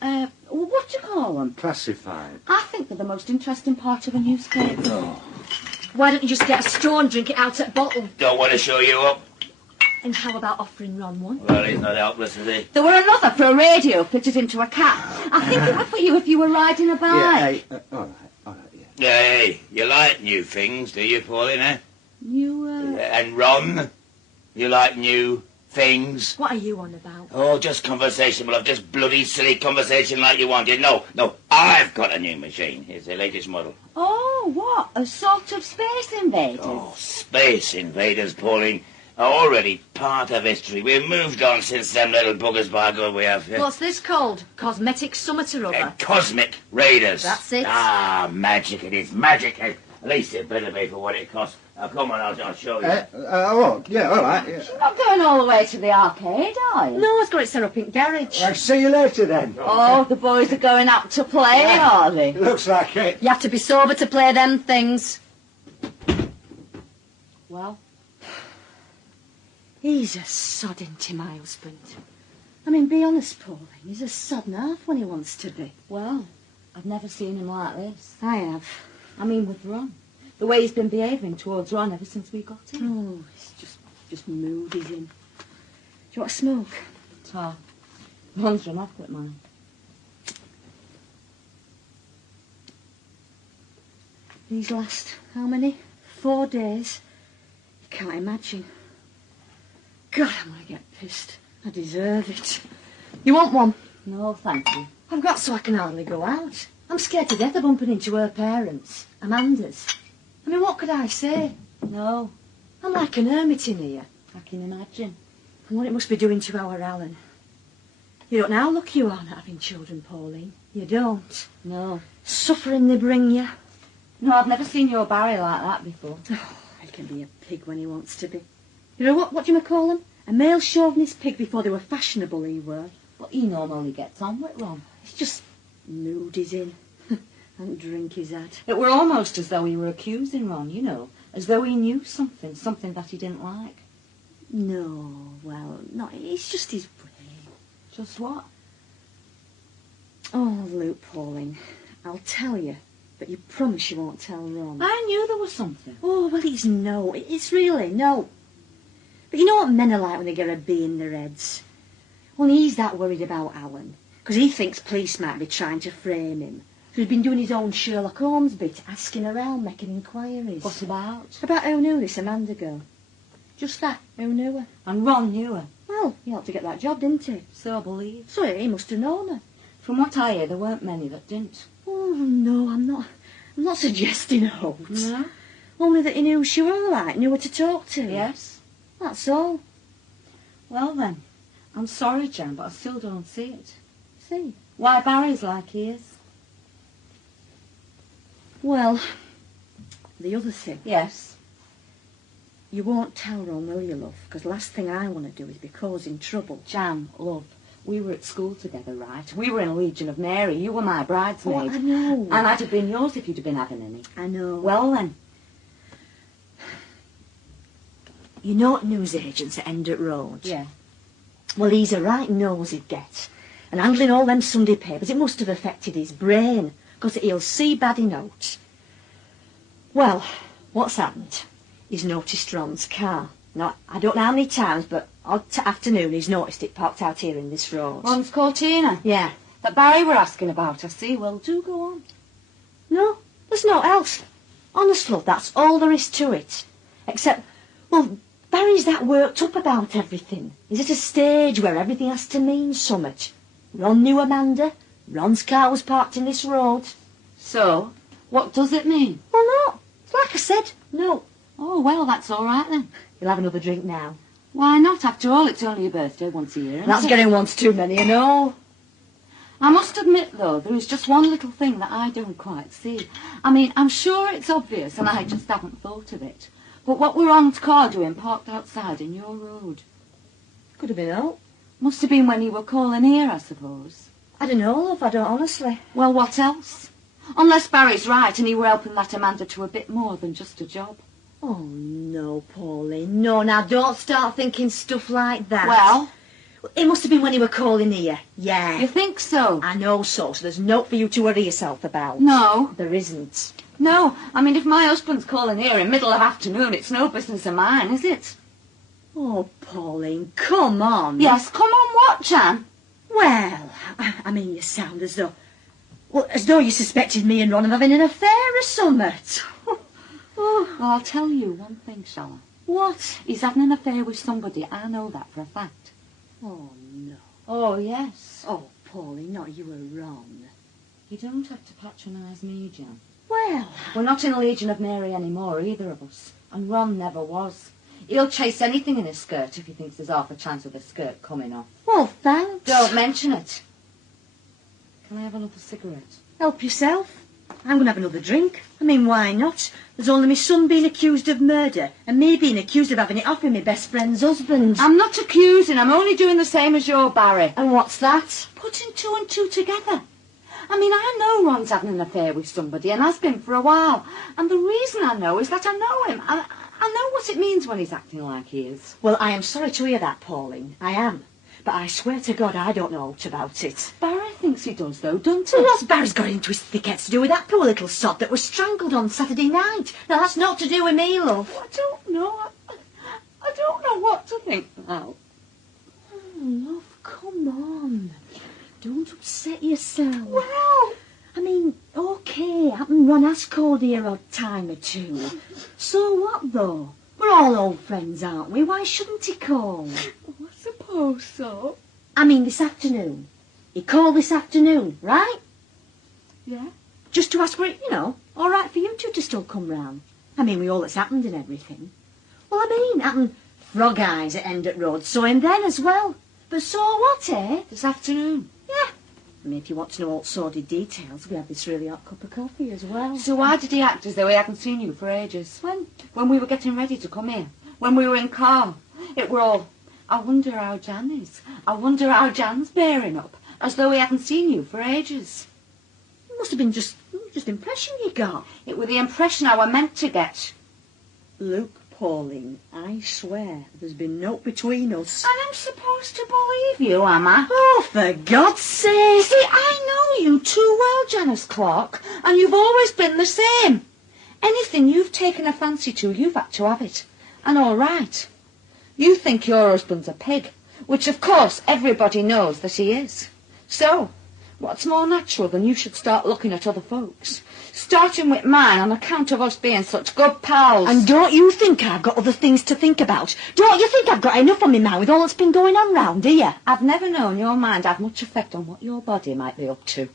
What do you call them? Classified. I think they're the most interesting part of a newspaper. Why don't you just get a straw and drink it out at bottle? Don't want to show you up. And how about offering Ron one? Well, he's not helpless, is he? There were another for a radio fitted into a cap. I think it was for you if you were riding a Yeah, bike. hey, all right, yeah. Hey, you like new things, do you, Pauline, eh? You, And Ron? You like new things? What are you on about? Oh, just conversation, love. Just bloody silly conversation like you wanted. No, I've got a new machine. It's the latest model. Oh, what? A sort of Space Invaders? Oh, Space Invaders, Pauline. Already part of history. We've moved on since them little buggers, by God, we have. Yeah. What's this called? Cosmetic summit or other? Cosmic Raiders. That's it. Ah, magic it is, magic. At least it better be for what it costs. Now, come on, I'll show you. Oh, yeah, all right. Yeah. You're not going all the way to the arcade, are you? No, it's got it set up in garage. I'll see you later then. Oh, the boys are going out to play, are they? Looks like it. You have to be sober to play them things. Well, He's a sod, isn't he, my husband? I mean, be honest, Pauline, he's a sod and a half when he wants to be. well, I've never seen him like this. I have. I mean, with Ron. The way he's been behaving towards Ron ever since we got him. Oh, he's just mood he's in. Do you want a smoke? Oh, Ron's run off with mine. These last, how many? 4 days. You can't imagine. God, I'm going to get pissed. I deserve it. You want one? No, thank you. I've got so I can hardly go out. I'm scared to death of bumping into her parents, Amanda's. I mean, what could I say? No, I'm like an hermit in here. I can imagine. And what it must be doing to our Alan. You don't know how lucky you are not having children, Pauline. You don't. No. Suffering they bring you. No, I've never seen your Barry like that before. Oh, he can be a pig when he wants to be. You know what do you call him? A male chauvinist pig before they were fashionable, he were. But he normally gets on with Ron. It's just mood he's in. And drink he's had. It were almost as though he were accusing Ron, you know, as though he knew something that he didn't like. No, well, no, it's just his brain. Just what? Oh, Luke, Pauline, I'll tell you, but you promise you won't tell Ron. I knew there was something. Oh, well, it's no. It's really no. But you know what men are like when they get a bee in their heads? Well, he's that worried about Alan, because he thinks police might be trying to frame him. So he's been doing his own Sherlock Holmes bit, asking around, making inquiries. What about? About who knew this Amanda girl. Just that, who knew her. And Ron knew her. Well, he ought to get that job, didn't he? So I believe. So he must have known her. From what I hear, there weren't many that didn't. Oh, no, I'm not suggesting oaths. No? Only that he knew she were all right, knew her to talk to. Yes. That's all. Well then, I'm sorry, Jan, but I still don't see it. See? Why Barry's like he is. Well, the other thing. Yes. You won't tell Ron, will you, love? Because the last thing I want to do is be causing trouble. Jan, love, we were at school together, right? We were in a Legion of Mary. You were my bridesmaid. Oh, I know. And I'd have been yours if you'd have been having any. I know. Well then. You know what newsagents at Endert Road? Yeah. Well, he's a right nose he'd get. And handling all them Sunday papers, it must have affected his brain. Because he'll see bad notes. Well, what's happened? He's noticed Ron's car. Now, I don't know how many times, but odd afternoon he's noticed it parked out here in this road. Ron's Cortina. Yeah. That Barry were asking about, I see. Well, do go on. No, there's no else. Honest, love, that's all there is to it. Except, well, Barry's that worked up about everything. He's at a stage where everything has to mean something. Ron knew Amanda. Ron's car was parked in this road. So, what does it mean? Well, no. It's like I said, no. Oh, well, that's all right then. You'll have another drink now. Why not? After all, it's only your birthday once a year. isn't That's it? getting once too many, you know. I must admit, though, there is just one little thing that I don't quite see. I mean, I'm sure it's obvious, and I just haven't thought of it. But what were Ron's car doing parked outside in your road? Could have been out. Must have been when you were calling here, I suppose. I don't know, love, I don't honestly. Well, what else? Unless Barry's right and he were helping that Amanda to a bit more than just a job. Oh, no, Pauline. No, now don't start thinking stuff like that. Well? It must have been when he were calling here. Yeah. You think so? I know so there's naught for you to worry yourself about. No. There isn't. No, I mean, if my husband's calling here in middle of afternoon, it's no business of mine, is it? Oh, Pauline, come on. Yes, come on, what, Jan? Well, I mean, you sound as though... Well, as though you suspected me and Ron of having an affair or something. Well, I'll tell you one thing, shall I? What? He's having an affair with somebody, I know that for a fact. Oh, no. Oh, yes. Oh, Pauline, not you were wrong. You don't have to patronise me, Jan. Well... We're not in a Legion of Mary anymore, either of us. And Ron never was. He'll chase anything in his skirt if he thinks there's half a chance of the skirt coming off. Well, thanks. Don't mention it. Can I have another cigarette? Help yourself. I'm going to have another drink. I mean, why not? There's only my son being accused of murder and me being accused of having it off with my best friend's husband. I'm not accusing. I'm only doing the same as your Barry. And what's that? Putting two and two together. I mean, I know Ron's having an affair with somebody and has been for a while. And the reason I know is that I know him. I know what it means when he's acting like he is. Well, I am sorry to hear that, Pauline. I am. But I swear to God I don't know aught about it. Barry thinks he does, though, doesn't he? Well, what's Barry's got into his thickets to do with that poor little sod that was strangled on Saturday night? Now, that's not to do with me, love. I don't know. I don't know what to think now. Oh, love, come on. Don't upset yourself. Well, I mean, OK, happen Ron has called here odd time or two. So what, though? We're all old friends, aren't we? Why shouldn't he call? I suppose so. I mean, this afternoon. He called this afternoon, right? Yeah. Just to ask for it, all right for you two to still come round. I mean, with all that's happened and everything. Well, I mean, happened Frog Eyes at Endett Road, saw him then as well. But so what, eh? This afternoon? Yeah. I mean, if you want to know all sordid details, we had this really hot cup of coffee as well. So why did he act as though he hadn't seen you for ages? When we were getting ready to come here. When we were in car. It were all, I wonder how Jan is. I wonder how Jan's bearing up. As though he hadn't seen you for ages. It must have been just impression you got. It were the impression I were meant to get. Look, Pauline, I swear there's been naught between us. And I'm supposed to believe you, am I? Oh, for God's sake. See, I know you too well, Janice Clark, and you've always been the same. Anything you've taken a fancy to, you've had to have it. And all right. You think your husband's a pig, which of course everybody knows that he is. So, what's more natural than you should start looking at other folks? Starting with mine on account of us being such good pals. And don't you think I've got other things to think about? Don't you think I've got enough on my mind with all that's been going on round here? I've never known your mind have much effect on what your body might be up to.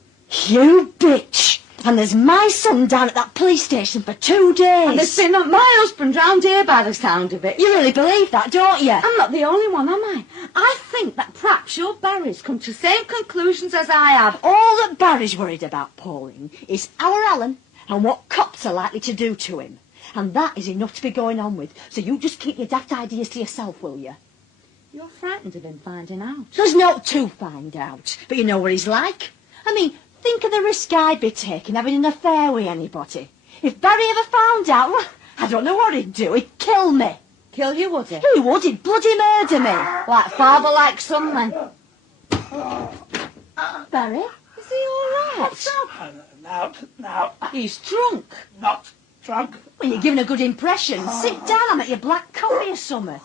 You bitch! And there's my son down at that police station for 2 days. And there's been my husband round here by the sound of it. You really believe that, don't you? I'm not the only one, am I? I think that perhaps your Barry's come to the same conclusions as I have. All that Barry's worried about, Pauline, is our Alan and what cops are likely to do to him. And that is enough to be going on with. So you just keep your daft ideas to yourself, will you? You're frightened of him finding out. There's not to find out. But you know what he's like. I mean, think of the risk I'd be taking having an affair with anybody. If Barry ever found out, well, I don't know what he'd do. He'd kill me. Kill you, would he? He would. He'd bloody murder me. Like father, like son, then. Barry, is he all right? What's up? No, He's drunk. not drunk. Well, you're giving a good impression. Sit down. I'm at your black coffee or something.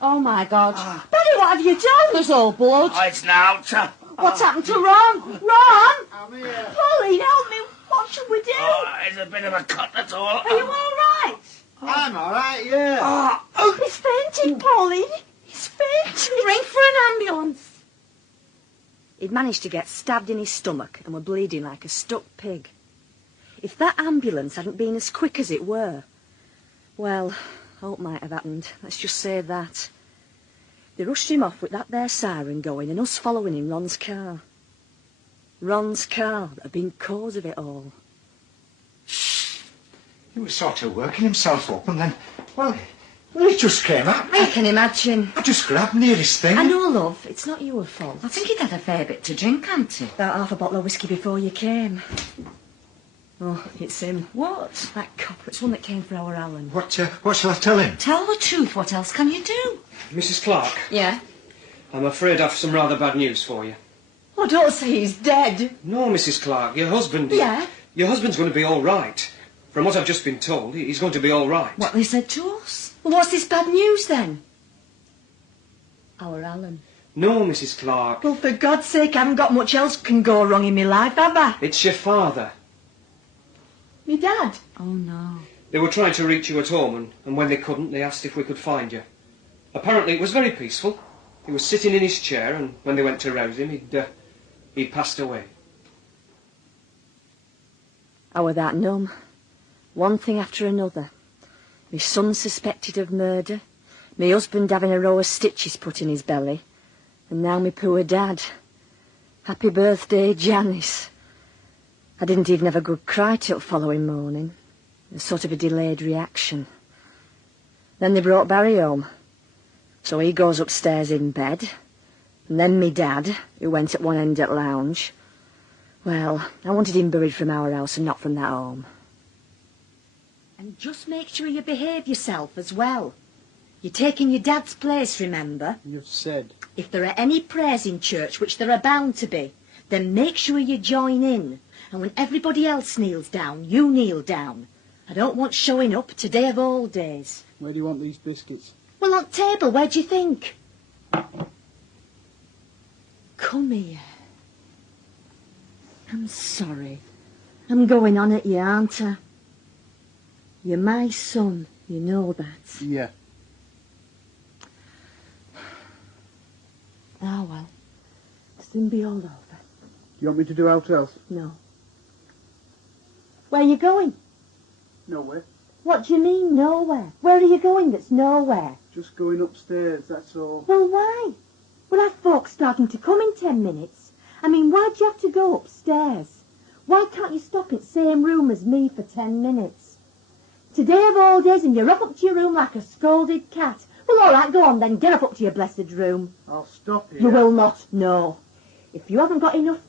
Oh, my God. Barry, what have you done? There's all blood. Oh, it's now. What's happened to Ron? Ron! I'm here. Pauline, help me. What should we do? It's a bit of a cut, that's all. Are you all right? I'm all right, yeah. He's fainted, Pauline. He's fainted. Ring for an ambulance. He'd managed to get stabbed in his stomach and were bleeding like a stuck pig. If that ambulance hadn't been as quick as it were, well, hope might have happened. Let's just say that. They rushed him off with that there siren going and us following in Ron's car. Ron's car that had been cause of it all. He was sort of working himself up and then, well, he just came out. I can imagine. I just grabbed nearest thing. I know, love. It's not your fault. I think he'd had a fair bit to drink, hadn't he? About half a bottle of whiskey before you came. Oh, it's him. What? That copper. It's one that came for our Alan. What shall I tell him? Tell the truth. What else can you do? Mrs. Clark, Yeah? I'm afraid I've some rather bad news for you. Oh, don't say he's dead. No, Mrs. Clark, your husband... Yeah? Your husband's going to be all right. From what I've just been told, he's going to be all right. What they said to us? Well, what's this bad news then? Our Alan. No, Mrs. Clark. Well, for God's sake, I haven't got much else can go wrong in my life, have I? It's your father. Me dad. Oh, no. They were trying to reach you at home, and when they couldn't, they asked if we could find you. Apparently, it was very peaceful. He was sitting in his chair, and when they went to rouse him, he'd passed away. I were that numb. One thing after another. My son suspected of murder, my husband having a row of stitches put in his belly, and now my poor dad. Happy birthday, Janice. I didn't even have a good cry till following morning. A sort of a delayed reaction. Then they brought Barry home. So he goes upstairs in bed. And then me dad, who went at one end at lounge. Well, I wanted him buried from our house and not from that home. And just make sure you behave yourself as well. You're taking your dad's place, remember? You've said. If there are any prayers in church, which there are bound to be, then make sure you join in. And when everybody else kneels down, you kneel down. I don't want showing up today of all days. Where do you want these biscuits? Well, on table, where do you think? Come here. I'm sorry. I'm going on at you, aren't I? You're my son, you know that. Yeah. Ah, well. Soon be all over. Do you want me to do out else? No. Where are you going? Nowhere. What do you mean, nowhere? Where are you going that's nowhere? Just going upstairs, that's all. Well, why? We'll have folks starting to come in 10 minutes. I mean, why'd you have to go upstairs? Why can't you stop in the same room as me for 10 minutes? Today of all days, and you're up to your room like a scolded cat. Well, all right, go on then. Get up to your blessed room. I'll stop here. You will not, no. If you haven't got enough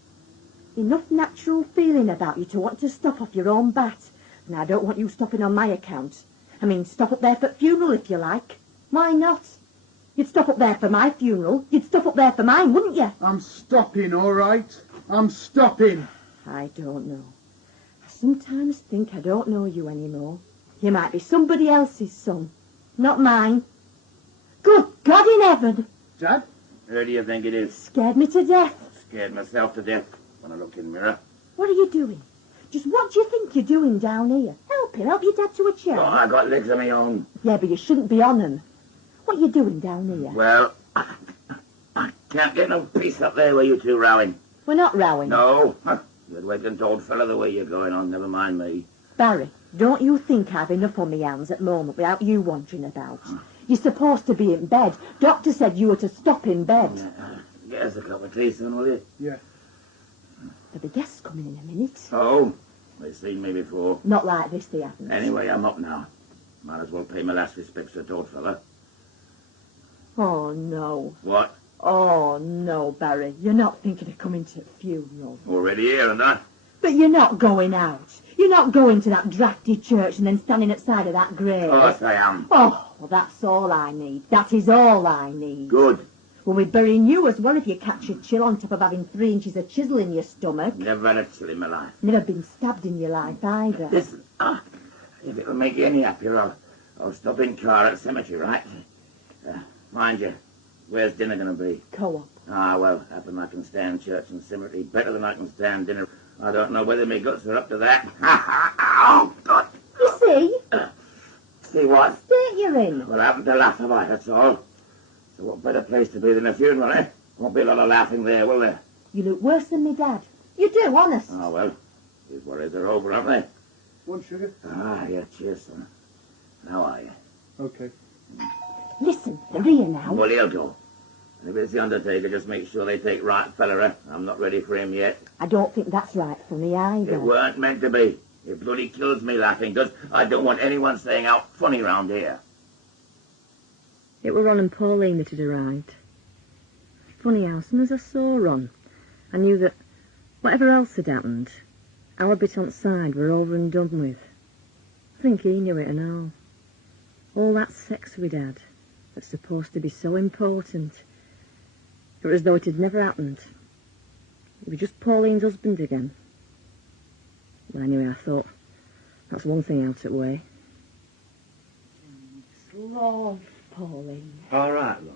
natural feeling about you to want to stop off your own bat, and I don't want you stopping on my account. I mean, stop up there for funeral if you like. Why not? You'd stop up there for my funeral. You'd stop up there for mine, wouldn't you? I'm stopping, all right? I'm stopping. I don't know. I sometimes think I don't know you anymore. You might be somebody else's son, not mine. Good God in heaven! Dad? Who do you think it is? Scared me to death. Scared myself to death when I looked in the mirror. What are you doing? Just what do you think you're doing down here? Help your dad to a chair. Oh, I got legs of my own. Yeah, but you shouldn't be on them. What are you doing down here? Well, I can't get no peace up there where you two rowing. We're not rowing. No. You'd wake and told fella the way you're going on, never mind me. Barry, don't you think I've enough on my hands at the moment without you wandering about? You're supposed to be in bed. Doctor said you were to stop in bed. Get us a cup of tea, son, will you? Yeah. There'll be guests coming in a minute. Oh, they've seen me before. Not like this, they haven't. Anyway, I'm up now. Might as well pay my last respects to the old fella. Oh, no. What? Oh, no, Barry. You're not thinking of coming to the funeral. Already here and that? But you're not going out. You're not going to that drafty church and then standing outside of that grave. Of course I am. Oh, well, that's all I need. That is all I need. Good. We'll be burying you as well if you catch a chill on top of having 3 inches of chisel in your stomach. Never had a chill in my life. Never been stabbed in your life either. Listen, if it'll make you any happier, I'll stop in car at the cemetery, right? Mind you, where's dinner going to be? Co-op. Ah, well, happen I can stand church and cemetery better than I can stand dinner. I don't know whether my guts are up to that. Oh, God. You see? See what? State you're in. Well, I haven't to laugh, have I? That's all. So what better place to be than a funeral, eh? Won't be a lot of laughing there, will there? You look worse than me dad. You do, honest. Oh, well, these worries are over, aren't they? One sugar? Ah, yeah, cheers, son. How are you? Okay. Listen, they're here now. Well, he'll go. And if it's the undertaker, just make sure they take right fella, eh? I'm not ready for him yet. I don't think that's right for me either. It weren't meant to be. It bloody kills me laughing, because I don't want anyone saying how funny round here. It were Ron and Pauline that had arrived. Funny how, soon as I saw Ron, I knew that whatever else had happened, our bit on side were over and done with. I think he knew it and all that sex we'd had, that's supposed to be so important. It was as though it had never happened. It was just Pauline's husband again. Well, anyway, I thought, that's one thing out of the way. Love, Pauline. All right, love.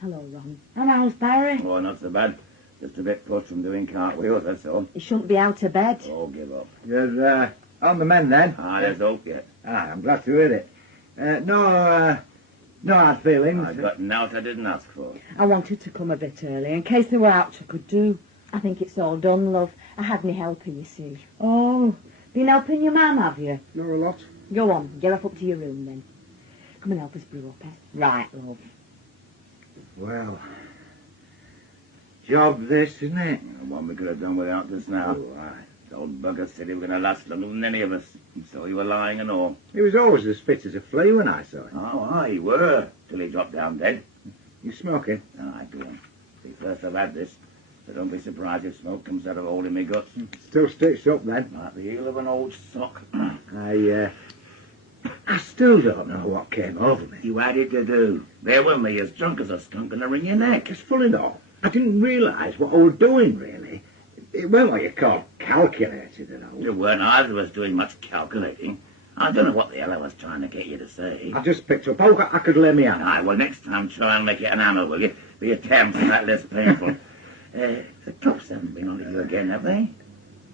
Hello, Ron. And how's Barry? Oh, not so bad. Just a bit pushed from doing cartwheels, that's all. He shouldn't be out of bed. Oh, give up. You're on the mend then? Ah, there's hope yet. Ah, I'm glad to hear it. No hard feelings. I got nought I didn't ask for. I wanted to come a bit early in case there were outs I could do. I think it's all done, love. I had me helper, you see. Oh, Been helping your mum, have you? Not a lot. Go on, get off up to your room then. Come and help us brew up, eh? Right, love. Well, job this, isn't it? One we could have done without just now. Why, the old bugger said he was going to last longer than any of us. And so you were lying and all. He was always as fit as a flea when I saw him. Oh, aye, he were, till he dropped down dead. You smoking? Aye, go on. See, first I've had this, so don't be surprised if smoke comes out of a hole in me guts. Still stitched up then. Like the heel of an old sock. I still don't know what came over me. You had it to do. There were me, as drunk as a skunk and a ring your neck. It's full enough. I didn't realise what I was doing, really. It weren't what you call calculated and all. You weren't either of us doing much calculating. I don't know what the hell I was trying to get you to say. I just picked up. Oh, I could lay me hand. Aye, well, next time try and make it an hammer, will you? The attempts are that less painful. The cops haven't been on to you again, have they?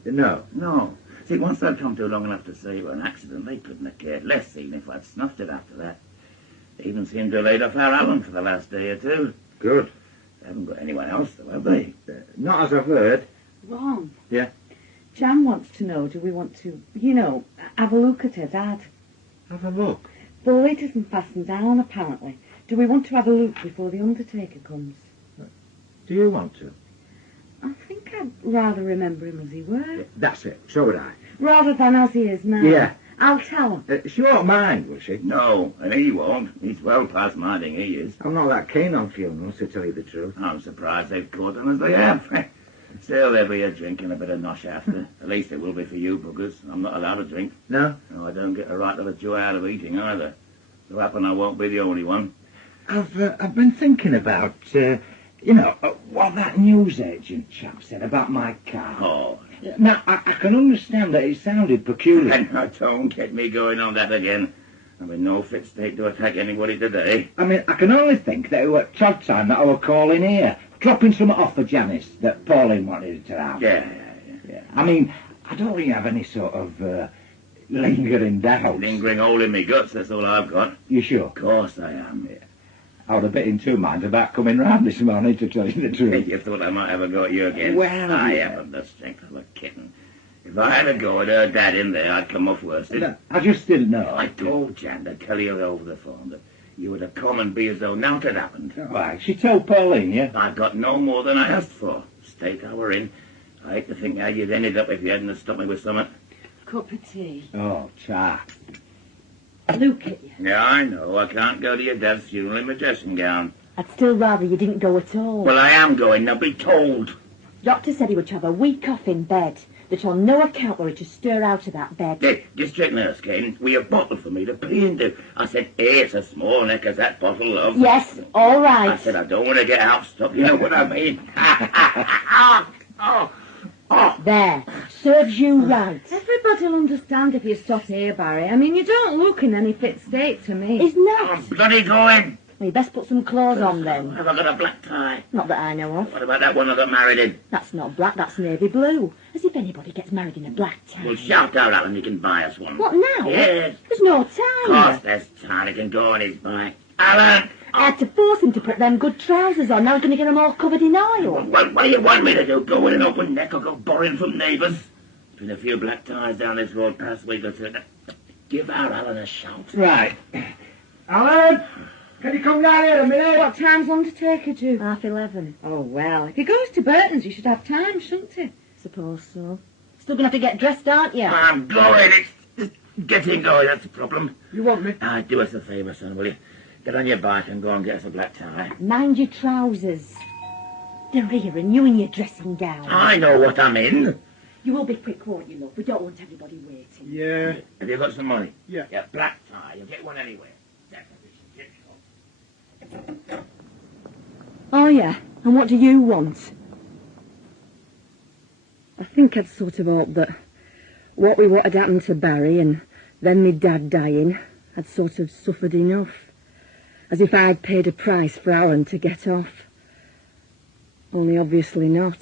No. No. See, once I'd come to long enough to say it was an accident, they couldn't have cared less, even if I'd snuffed it after that. They even seemed to have laid off our Alan for the last day or two. Good. They haven't got anyone else, though, have they? Not as I've heard. Ron. Yeah? Jan wants to know, do we want to, have a look at her dad? Have a look. Boyd isn't fastened down, apparently. Do we want to have a look before the undertaker comes? Do you want to? I think I'd rather remember him as he were. That's it. So would I. Rather than as he is now. Yeah. I'll tell him. She won't mind, will she? No, and he won't. He's well past minding, he is. I'm not that keen on funerals, to tell you the truth. I'm surprised they've caught him as they have. Still, there'll be a drink and a bit of nosh after. At least it will be for you, buggers. I'm not allowed to drink. No? No, I don't get the right to the joy out of eating either. So happen I won't be the only one. I've been thinking about, what that newsagent chap said about my car. Oh. Now, I can understand that it sounded peculiar. Now, don't get me going on that again. I'm in no fit state to attack anybody today. I mean, I can only think that it was at Todd time that I was calling here, dropping something off for Janice that Pauline wanted to have. Yeah. I mean, I don't really have any sort of lingering doubts. Lingering hole in me guts, that's all I've got. You sure? Of course I am. Yeah. I was a bit in two minds about coming round this morning, to tell you the truth. You thought I might have a go at you again? Well, I yeah. haven't the strength of a kitten. If I had a go at her dad in there, I'd come off worsted. No, I just didn't know. I told Jan to tell you over the phone that you would have come and be as though naught had happened. Why, she told Pauline, yeah? I've got no more than I asked for. State I were in. I hate to think how you'd ended up if you hadn't have stopped me with something. Cup of tea. Oh, cha. Look at you. Yeah, I know. I can't go to your dad's funeral in my dressing gown. I'd still rather you didn't go at all. Well, I am going. Now be told. Doctor said he would have a week off in bed. That on no account were he to stir out of that bed. The district nurse came with a bottle for me to pee into. I said, hey, it's a small neck as that bottle, love. Yes, all right. I said, I don't want to get out stuff. You know what I mean? There. Serves you right. Everybody'll understand if you stop here, Barry. I mean, you don't look in any fit state to me. He's not. I'm bloody going. Well, you best put some clothes on then. Have I got a black tie? Not that I know of. What about that one I got married in? That's not black, that's navy blue. As if anybody gets married in a black tie. Well, shout out, Alan, you can buy us one. What now? Yes. There's no Of time. course there's time. He can go on his bike. Alan! I had to force him to put them good trousers on. Now he's going to get them all covered in oil. What do you want me to do? Go with an open neck or go borrowing from neighbours? Been a few black ties down this road past week or two. Give our Alan a shout. Right. Alan, can you come down here a minute? What time's Undertaker due? 11:30. Oh, well, if he goes to Burton's, you should have time, shouldn't he? Suppose so. Still going to have to get dressed, aren't you? I'm going. It's getting going, that's the problem. You want me? Do us a favour, son, will you? Get on your bike and go and get us a black tie. Mind your trousers. They're here and you in your dressing gown. I know what I'm in. You will be quick, won't you, love? We don't want everybody waiting. Yeah. Have you got some money? Yeah. Yeah, black tie. You'll get one anyway. Oh, yeah. And what do you want? I think I'd sort of hoped that what had happened to Barry and then my dad dying, I'd sort of suffered enough. As if I'd paid a price for Alan to get off. Only obviously not.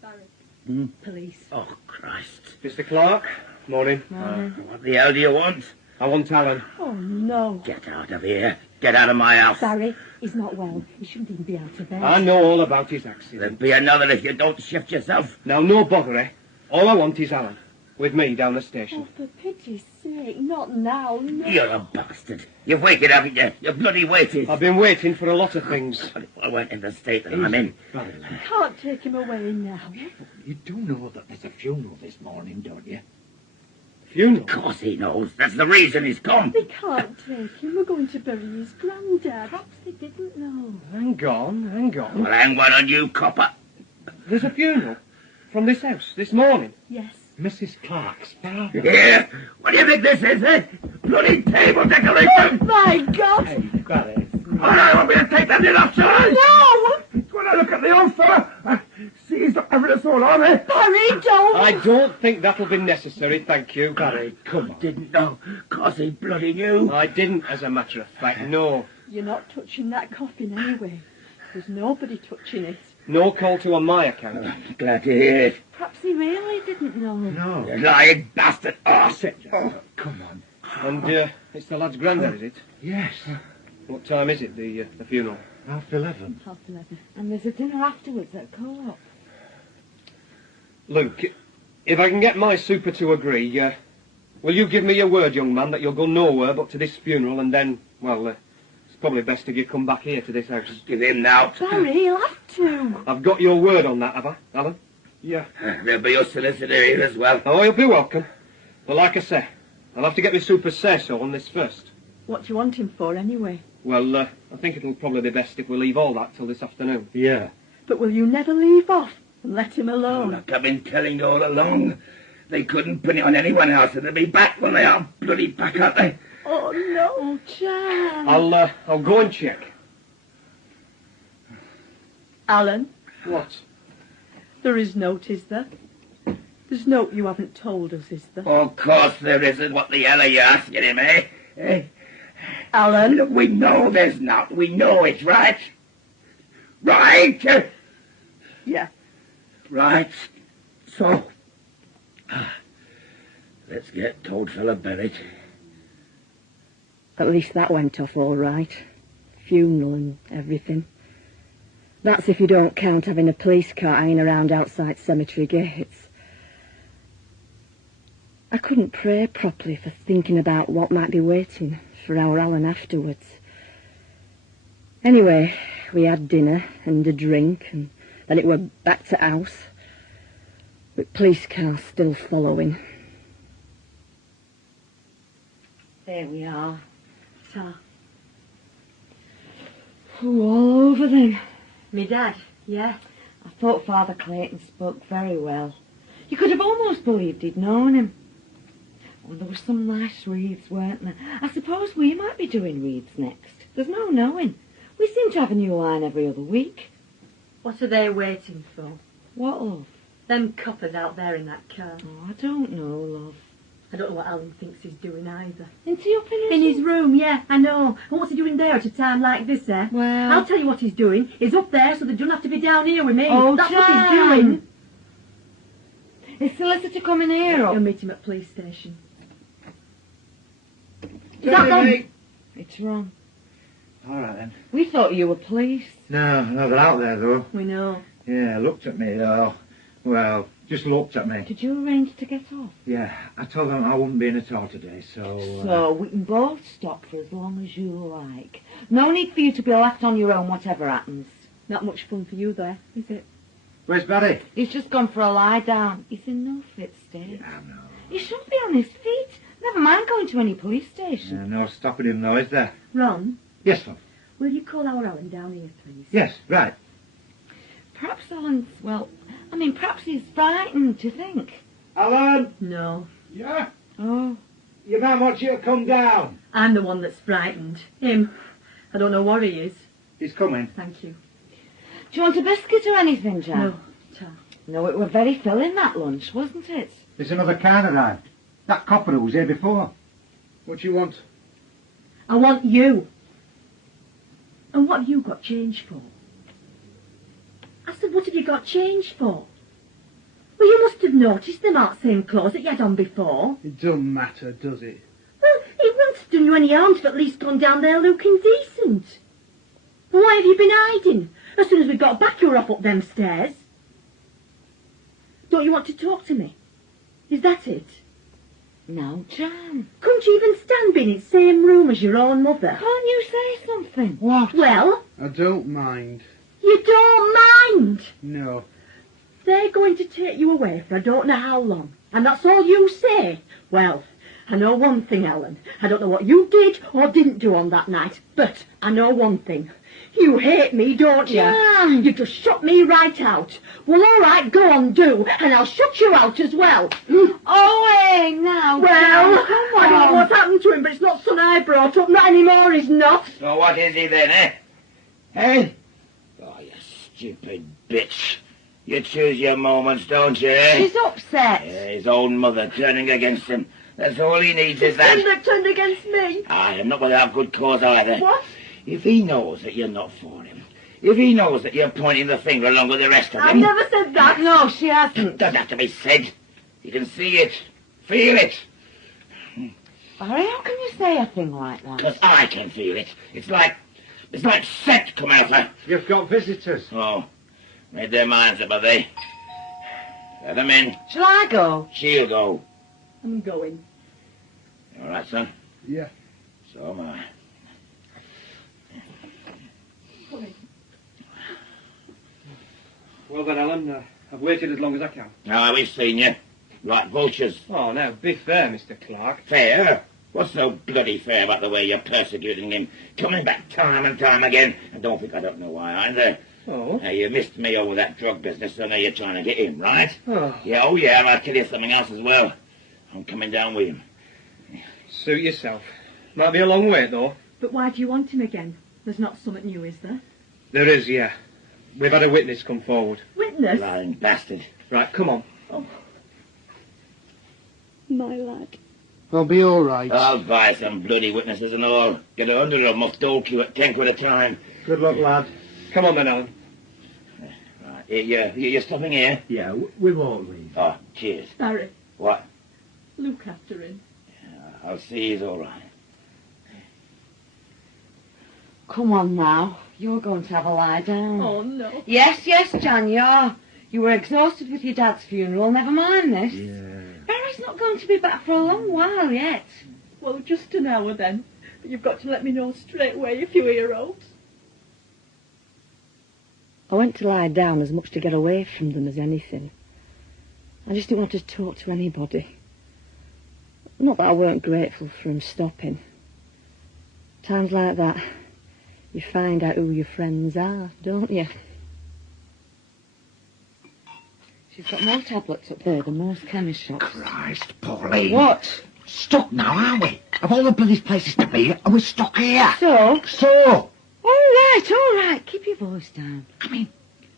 Barry. Police. Oh, Christ. Mr. Clark, morning. What the hell do you want? I want Alan. Oh, no. Get out of here. Get out of my house. Barry, he's not well. He shouldn't even be out of bed. I know all about his There'll accident. be another if you don't shift yourself. Now, no bother, eh? All I want is Alan, with me down the station. Oh, for pity's sake, not now, no. You're a bastard. You've waited, haven't you? You've bloody waited. I've been waiting for a lot of things. I went in the state that I'm in. You can't take him away now. You do know that there's a funeral this morning, don't you? Funeral? Of course he knows. That's the reason he's come. We can't take him. We're going to bury his granddad. Perhaps they didn't know. Hang on. Well, hang one on you, copper. There's a funeral from this house this morning. Yes. Mrs. Clark's father. Yeah? What do you think this is, eh? Bloody table decoration! My God! Hey, Barry. Oh, no, I want me to take that lid off, shall I? No! When I look at the old fella, see he's not having us all on, eh? Barry, don't! I don't think that'll be necessary, thank you. Barry, come on. Didn't know, 'cause he bloody knew. I didn't, as a matter of fact, no. You're not touching that coffin anyway. There's nobody touching it. No call to on my account. Glad to hear it. Perhaps he really didn't know. No. You lying bastard. Oh, Sit down. Come on. And it's the lad's granddad, is it? Yes. What time is it, the funeral? 11:30. 11:30. And there's a dinner afterwards at Co-op. Luke, if I can get my super to agree, will you give me your word, young man, that you'll go nowhere but to this funeral, and then, well, it's probably best if you come back here to this house. give him now. Barry, he'll have to. I've got your word on that, have I, Alan? Yeah. There'll be your solicitor here as well. Oh, you'll be welcome. But like I say, I'll have to get my super say-so on this first. What do you want him for, anyway? Well, I think it'll probably be best if we leave all that till this afternoon. Yeah. But will you never leave off and let him alone? Like I've been telling you all along, they couldn't put it on anyone else, and they'll be back when they are bloody back, aren't they? Oh, no, Jan. I'll go and check. Alan, What? there is note, is there? There's note you haven't told us, is there? Of course there isn't. What the hell are you asking him, eh? Eh? Alan? Look, we know there's not. We know it, right? Right? Yeah. Right. So, let's get told fella buried. At least that went off all right. Funeral and everything. That's if you don't count having a police car hanging around outside cemetery gates. I couldn't pray properly for thinking about what might be waiting for our Alan afterwards. Anyway, we had dinner and a drink, and then it were back to house, with police cars still following. There we are. Ta. Oh, all over then. Me dad, yeah. I thought Father Clayton spoke very well. You could have almost believed he'd known him. Oh, there were some nice wreaths, weren't there? I suppose we might be doing wreaths next. There's no knowing. We seem to have a new line every other week. What are they waiting for? What, love? Them coppers out there in that car. Oh, I don't know, love. I don't know what Alan thinks he's doing either. Isn't he up In his room, yeah, I know. And what's he doing there at a time like this, eh? Well... I'll tell you what he's doing. He's up there so they don't have to be down here with me. Oh, that's what he's Jan. doing. Is solicitor coming here? You'll meet him at police station. Is that them? It's wrong. All right, then. We thought you were police. No, they're out there, though. We know. Yeah, looked at me, though. Well, just looked at me. Did you arrange to get off? Yeah, I told them I wouldn't be in at all today, so... So, we can both stop for as long as you like. No need for you to be left on your own, whatever happens. Not much fun for you there, is it? Where's Barry? He's just gone for a lie down. He's in no fit state. Yeah, I know. He should be on his feet. Never mind going to any police station. Yeah, no stopping him, though, is there? Ron, Yes, love. will you call our Alan down here, please? Yes, right. Perhaps Alan's, well, I mean, perhaps he's frightened, do you think? Alan! No. Yeah? Oh. Your man wants you to come down. I'm the one that's frightened. Him. I don't know what he is. He's coming. Thank you. Do you want a biscuit or anything, Jan? No, Ta. No, it were very filling, that lunch, wasn't it? There's another car arrived. That copper who was here before. What do you want? I want you. And what have you got change for? I said, what have you got change for? Well, you must have noticed them aren't same clothes that you had on before. It doesn't matter, does it? Well, it wouldn't have done you any harm to have at least gone down there looking decent. Well, why have you been hiding? As soon as we got back, you were off up them stairs. Don't you want to talk to me? Is that it? No, Jan. Couldn't you even stand being in the same room as your own mother? Can't you say something? What? Well, I don't mind. you don't mind. No. They're going to take you away for I don't know how long. And that's all you say? Well, I know one thing, Ellen. I don't know what you did or didn't do on that night, but I know one thing. You hate me, don't you? Jan! You just shut me right out. Well, all right, go on, do, and I'll shut you out as well. Oh, hey, now, Well, Jan, come I don't know on. what happened to him, but it's not son I brought up. Not anymore, he's not. So what is he then, eh? Eh? Oh, you stupid bitch. You choose your moments, don't you, eh? She's upset. Yeah, his own mother turning against him. That's all he needs is that. That turned against me. I am not without good cause either. What? If he knows that you're not for him, if he knows that you're pointing the finger along with the rest of I them... never said that. No, she hasn't. Doesn't have to be said. You can see it, feel it. Barry, how can you say a thing like that? Because I can feel it. It's like scent coming out of her. You've got visitors. Oh, made their minds up, have they? Let them in. Shall I go? She'll go. I'm going. All right, son? Yeah. So am I. Well then, Ellen, I've waited as long as I can. Now, we've seen you. Like vultures. Oh, now, be fair, Mr. Clark. Fair? What's so bloody fair about the way you're persecuting him? Coming back time and time again. And don't think I don't know why either. Oh? Now, you missed me over that drug business, so now you're trying to get him, right? Oh. Yeah, oh yeah, and I'll tell you something else as well. I'm coming down with him. Suit yourself. Might be a long wait, though. But why do you want him again? There's not something new, is there? There is, yeah. We've had a witness come forward. Witness? Lying bastard. Right, come on. My lad. I'll be all right. I'll buy some bloody witnesses and all. Get 100 of them off dole queue at 10 quid a time. Good luck, lad. Come on then, Ellen. Right, you're stopping here? Yeah, we won't leave. Oh, cheers. Barry, What? look after him. I'll see he's all right. Come on now. You're going to have a lie down. Oh, no. Yes, Jan, you are. You were exhausted with your dad's funeral. Never mind this. Yeah. Barry's not going to be back for a long while yet. Well, just an hour then. But you've got to let me know straight away if you hear aught. I went to lie down as much to get away from them as anything. I just didn't want to talk to anybody. Not that I weren't grateful for him stopping. Times like that, you find out who your friends are, don't you? She's got more tablets up there than most chemist shops. Christ, Pauline. What? Stuck now, aren't we? Of all the bloody places to be, and we're stuck here. So? So? All right. Keep your voice down. I mean,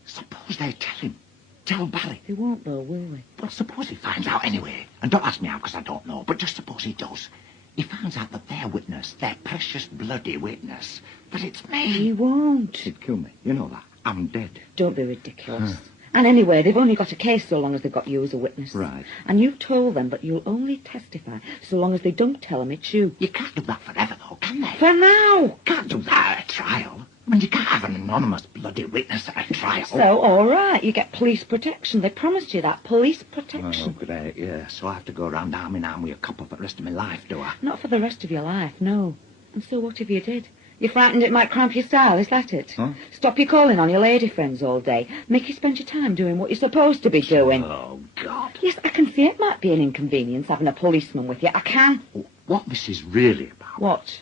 suppose they tell him. Tell Barry. They won't, though, will they? Well, suppose he finds out anyway. And don't ask me how, because I don't know. But just suppose he does. He finds out that their witness, their precious bloody witness, that it's me. He won't. He'd kill me. You know that. I'm dead. Don't be ridiculous. And anyway, they've only got a case so long as they've got you as a witness. Right. And you've told them, but you'll only testify so long as they don't tell them it's you. You can't do that forever, though, can they? For now. Can't do that at a trial. I mean, you can't have an anonymous bloody witness at a trial. So, all right, you get police protection. They promised you that, police protection. Oh, great, yeah. So I have to go around arm in arm with a copper for the rest of my life, do I? Not for the rest of your life, no. And so what if you did? You're frightened it might cramp your style, is that it? Huh? Stop you calling on your lady friends all day. Make you spend your time doing what you're supposed to be doing. Oh, God. Yes, I can see it might be an inconvenience having a policeman with you. I can. What this is really about... What?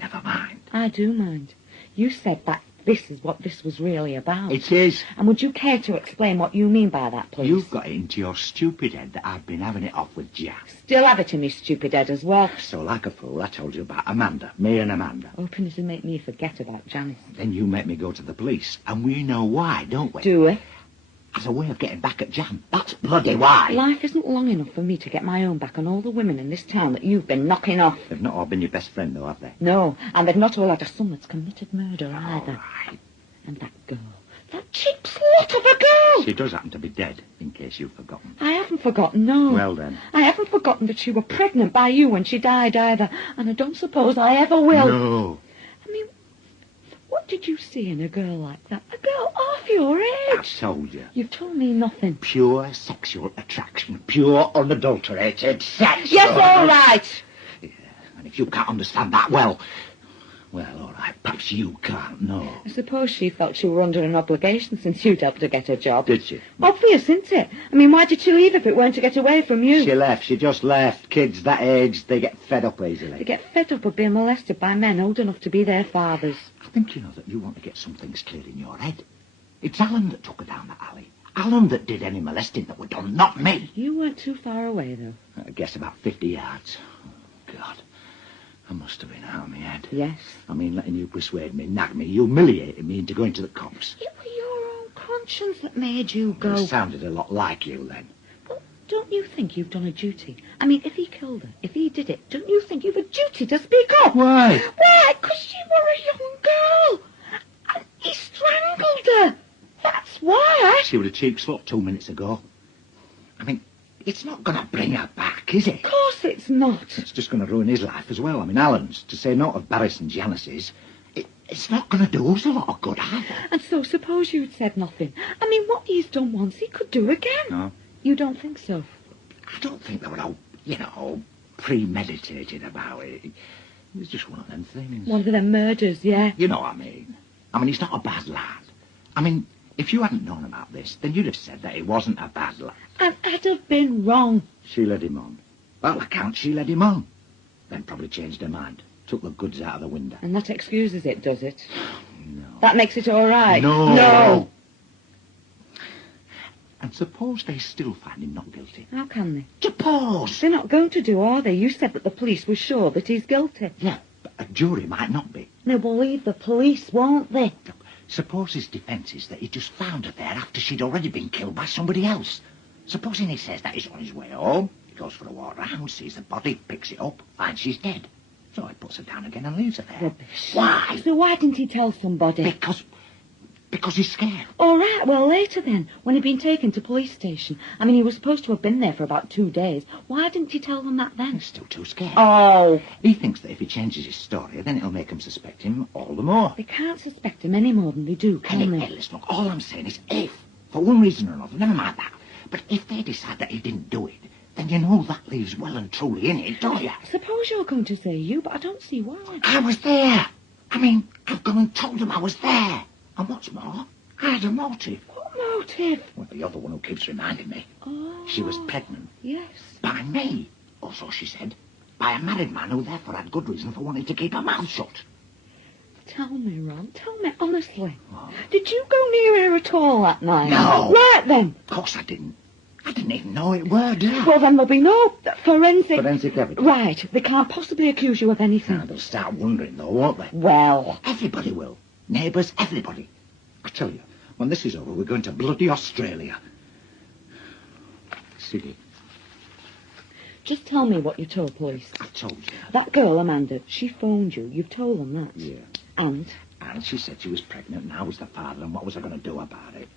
Never mind. I do mind. You said that this is what this was really about. It is. And would you care to explain what you mean by that, please? You've got it into your stupid head that I've been having it off with Jack. Still have it in me stupid head as well. So, like a fool, I told you about Amanda. Me and Amanda. Hoping it'll make me forget about Janice. Then you make me go to the police. And we know why, don't we? Do we? As a way of getting back at Jan. That's bloody why. Life isn't long enough for me to get my own back on all the women in this town that you've been knocking off. They've not all been your best friend, though, have they? No, and they've not all had a son that's committed murder either. All right. And that girl, that cheap slut of a girl! She does happen to be dead, in case you've forgotten. I haven't forgotten, no. Well, then. I haven't forgotten that she were pregnant by you when she died either, and I don't suppose I ever will. No. I mean, What did you see in a girl like that? A girl half your age? I've told you. You've told me nothing. Pure sexual attraction. Pure unadulterated sex. Yes, all right. Yeah, and if you can't understand that, well, all right, perhaps you can't, no. I suppose she felt she were under an obligation since you'd helped her get a job. Did she? Obvious, isn't it? I mean, why did she leave if it weren't to get away from you? She left. She just left. Kids that age, they get fed up easily. They get fed up of being molested by men old enough to be their fathers. I think you know that you want to get some things clear in your head. It's Alan that took her down the alley. Alan that did any molesting that were done, not me. You weren't too far away, though. I guess about 50 yards. Oh, God. I must have been out of my head. Yes. I mean, letting you persuade me, nag me, humiliating me into going to the cops. It was your own conscience that made you go. You sounded a lot like you then. Well, don't you think you've done a duty? I mean, if he killed her, if he did it, don't you think you've a duty to speak up? Why? Why? Because she were a young girl. And he strangled her. That's why. She was a cheap slut 2 minutes ago. I mean, it's not going to bring her back, is it? Of course it's not. It's just going to ruin his life as well. I mean, Alan's, to say naught of Barris and Janice's, it's not going to do us a lot of good either. And so suppose you'd said nothing. I mean, what he's done once, he could do again. No. You don't think so? I don't think they were all, premeditated about it. It was just one of them things. One of them murders, yeah. You know what I mean? I mean, he's not a bad lad. I mean, if you hadn't known about this, then you'd have said that he wasn't a bad lad. And I'd have been wrong. She led him on. Well, I can't. She led him on. Then probably changed her mind. Took the goods out of the window. And that excuses it, does it? No. That makes it all right. No. And suppose they still find him not guilty. How can they? Suppose. They're not going to do, are they? You said that the police were sure that he's guilty. Yeah, but a jury might not be. They'll believe the police, won't they? Look, suppose his defence is that he just found her there after she'd already been killed by somebody else. Supposing he says that he's on his way home, he goes for a walk round, sees the body, picks it up, finds she's dead. So he puts her down again and leaves her there. Rubbish. Why? So why didn't he tell somebody? Because he's scared. All right, well, later then, when he'd been taken to police station. I mean, he was supposed to have been there for about 2 days. Why didn't he tell them that then? He's still too scared. Oh. He thinks that if he changes his story, then it'll make them suspect him all the more. They can't suspect him any more than they do, can Hey, they? listen, look, all I'm saying is if, for one reason or another, never mind that, but if they decide that he didn't do it, then you know that leaves well and truly in it, don't you? Suppose you're going to say you, but I don't see why. I was there. I mean, I've gone and told him I was there. And what's more, I had a motive. What motive? Well, the other one who keeps reminding me. Oh. She was pregnant. Yes. By me. Or so she said. By a married man who therefore had good reason for wanting to keep her mouth shut. Tell me, Ron, tell me honestly. Oh. Did you go near her at all that night? No. Right then. Of course I didn't. I didn't even know it were, did I? Well, then there'll be no forensic... Forensic evidence. Right, they can't possibly accuse you of anything. Now, they'll start wondering, though, won't they? Well... Everybody will. Neighbours, everybody. I tell you, when this is over, we're going to bloody Australia. Silly. Just tell me what you told police. I told you. That girl, Amanda, she phoned you. You've told them that. Yeah. And? And she said she was pregnant and I was the father, and what was I going to do about it?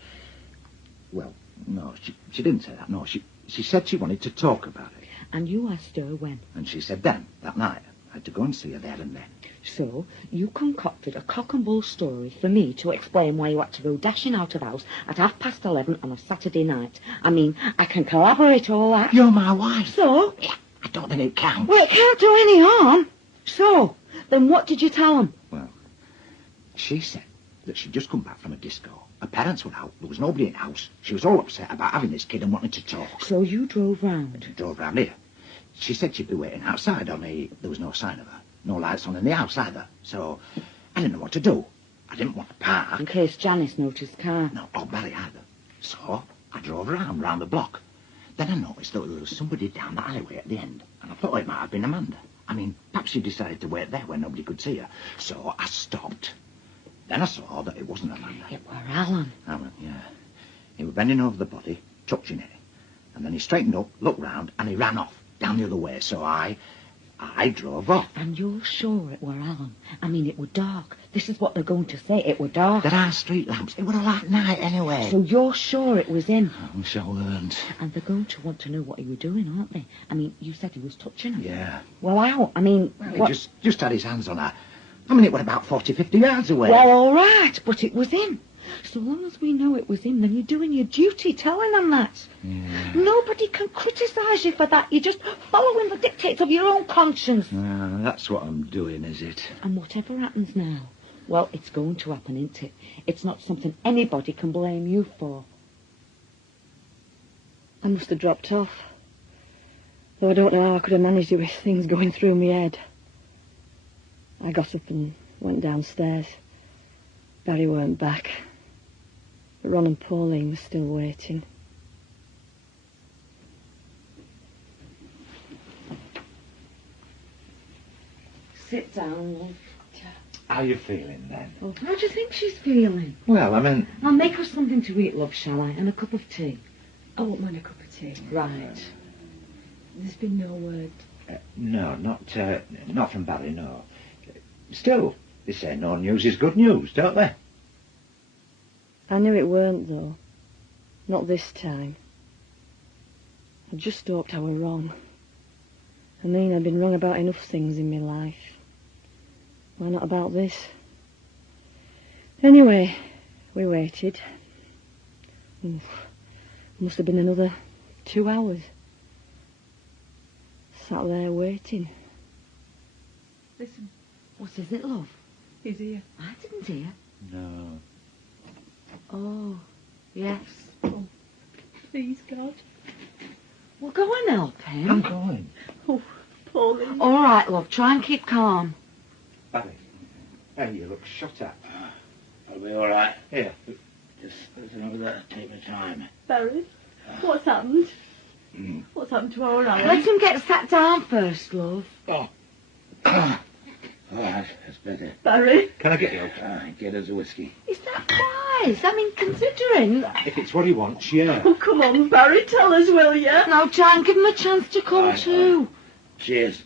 Well, no, she didn't say that, no. She said she wanted to talk about it. And you asked her when? And she said then, that night. I had to go and see her there and then. So, you concocted a cock and bull story for me to explain why you had to go dashing out of house at 11:30 on a Saturday night. I mean, I can corroborate all that. You're my wife. So? Yeah, I don't think it counts. Well, it can't do any harm. So, then what did you tell them? Well, she said that she'd just come back from a disco. Her parents were out. There was nobody in the house. She was all upset about having this kid and wanting to talk. So you drove round? She drove round here. She said she'd be waiting outside, only there was no sign of her. No lights on in the house either. So I didn't know what to do. I didn't want to park. In case Janice noticed car. No, or Barry either. So I drove round the block. Then I noticed that there was somebody down the alleyway at the end, and I thought it might have been Amanda. I mean, perhaps she decided to wait there where nobody could see her. So I stopped. Then I saw that it wasn't Amanda. It were Alan. Alan, yeah. He was bending over the body, touching it. And then he straightened up, looked round, and he ran off, down the other way. So I drove off. And you're sure it were Alan? I mean, it were dark. This is what they're going to say. It were dark. There are street lamps. It were a light night anyway. So you're sure it was him? I wish I weren't. And they're going to want to know what he were doing, aren't they? I mean, you said he was touching her. Yeah. Well, how? I mean, Well, what? he just had his hands on her. I mean, it was about 40, 50 yards away. Well, all right, but it was him. So long as we know it was him, then you're doing your duty telling them that. Yeah. Nobody can criticise you for that. You're just following the dictates of your own conscience. That's what I'm doing, is it? And whatever happens now, well, it's going to happen, isn't it? It's not something anybody can blame you for. I must have dropped off. Though I don't know how I could have managed it with things going through my head. I got up and went downstairs. Barry weren't back. But Ron and Pauline were still waiting. Sit down, love. How you feeling, then? Oh, how do you think she's feeling? Well, I mean... I'll make her something to eat, love, shall I? And a cup of tea. I won't mind a cup of tea. Right. There's been no word. No, not from Barry, no. Still, they say no news is good news, don't they? I knew it weren't, though. Not this time. I just hoped I were wrong. I mean, I'd been wrong about enough things in my life. Why not about this? Anyway, we waited. Oof. Must have been another 2 hours. Sat there waiting. Listen. What is it, love? He's here. I didn't hear. No. Oh, yes. Oh, please, God. Well, go and help him. I'm going. Oh, Pauline. All right, love. Try and keep calm. Barry, hey, you look shot at. I'll be all right. Here. Just listen over there. Take my time. Barry, what's happened? What's happened to our Alan? Let him get sat down first, love. Oh. All right, that's better. Barry? Can I get you? Get us a whiskey. Is that wise? I mean, considering... If it's what he wants, yeah. Oh, come on, Barry, tell us, will you? No, try and give him a chance to come Right, to. Cheers.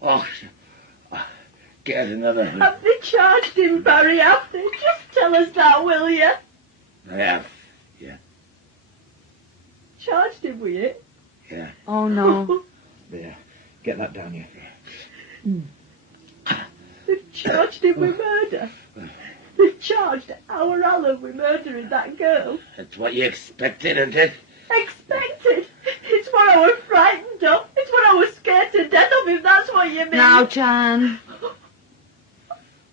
Oh, get us another. Have they charged him, Barry? Have they? Just tell us that, will you? I have. Yeah. Charged him with it? Yeah. Oh, no. There. Get that down here. They've charged him with murder. They've charged our Alan with murdering that girl. That's what you expected, isn't it? Expected? It's what I was frightened of. It's what I was scared to death of, if that's what you mean. Now, Jan.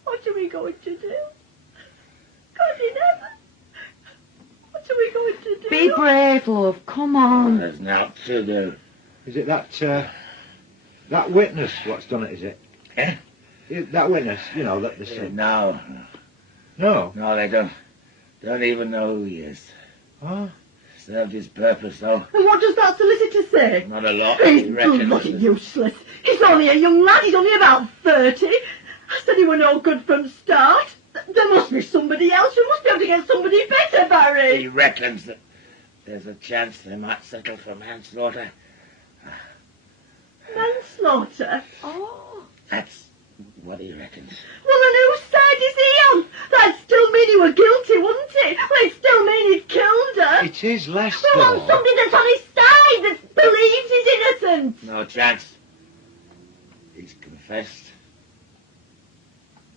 What are we going to do? God in heaven. What are we going to do? Be brave, love. Come on. There's not to do. Is it that witness what's done it, is it? Eh? That witness, you know, that they said. No. No. No, they don't even know who he is. Oh. Served his purpose, though. And what does that solicitor say? Not a lot, He's he reckons. bloody useless. He's only a young lad. He's only about 30. I said he were no good from start. There must be somebody else. You must be able to get somebody better, Barry. He reckons that there's a chance they might settle for manslaughter. Manslaughter? Oh. That's what he reckons. Well, then whose side is he on? That'd still mean he were guilty, wouldn't it? Well, it'd still mean he'd killed her. It is less, We want though. somebody that's on his side, that believes he's innocent. No chance. He's confessed.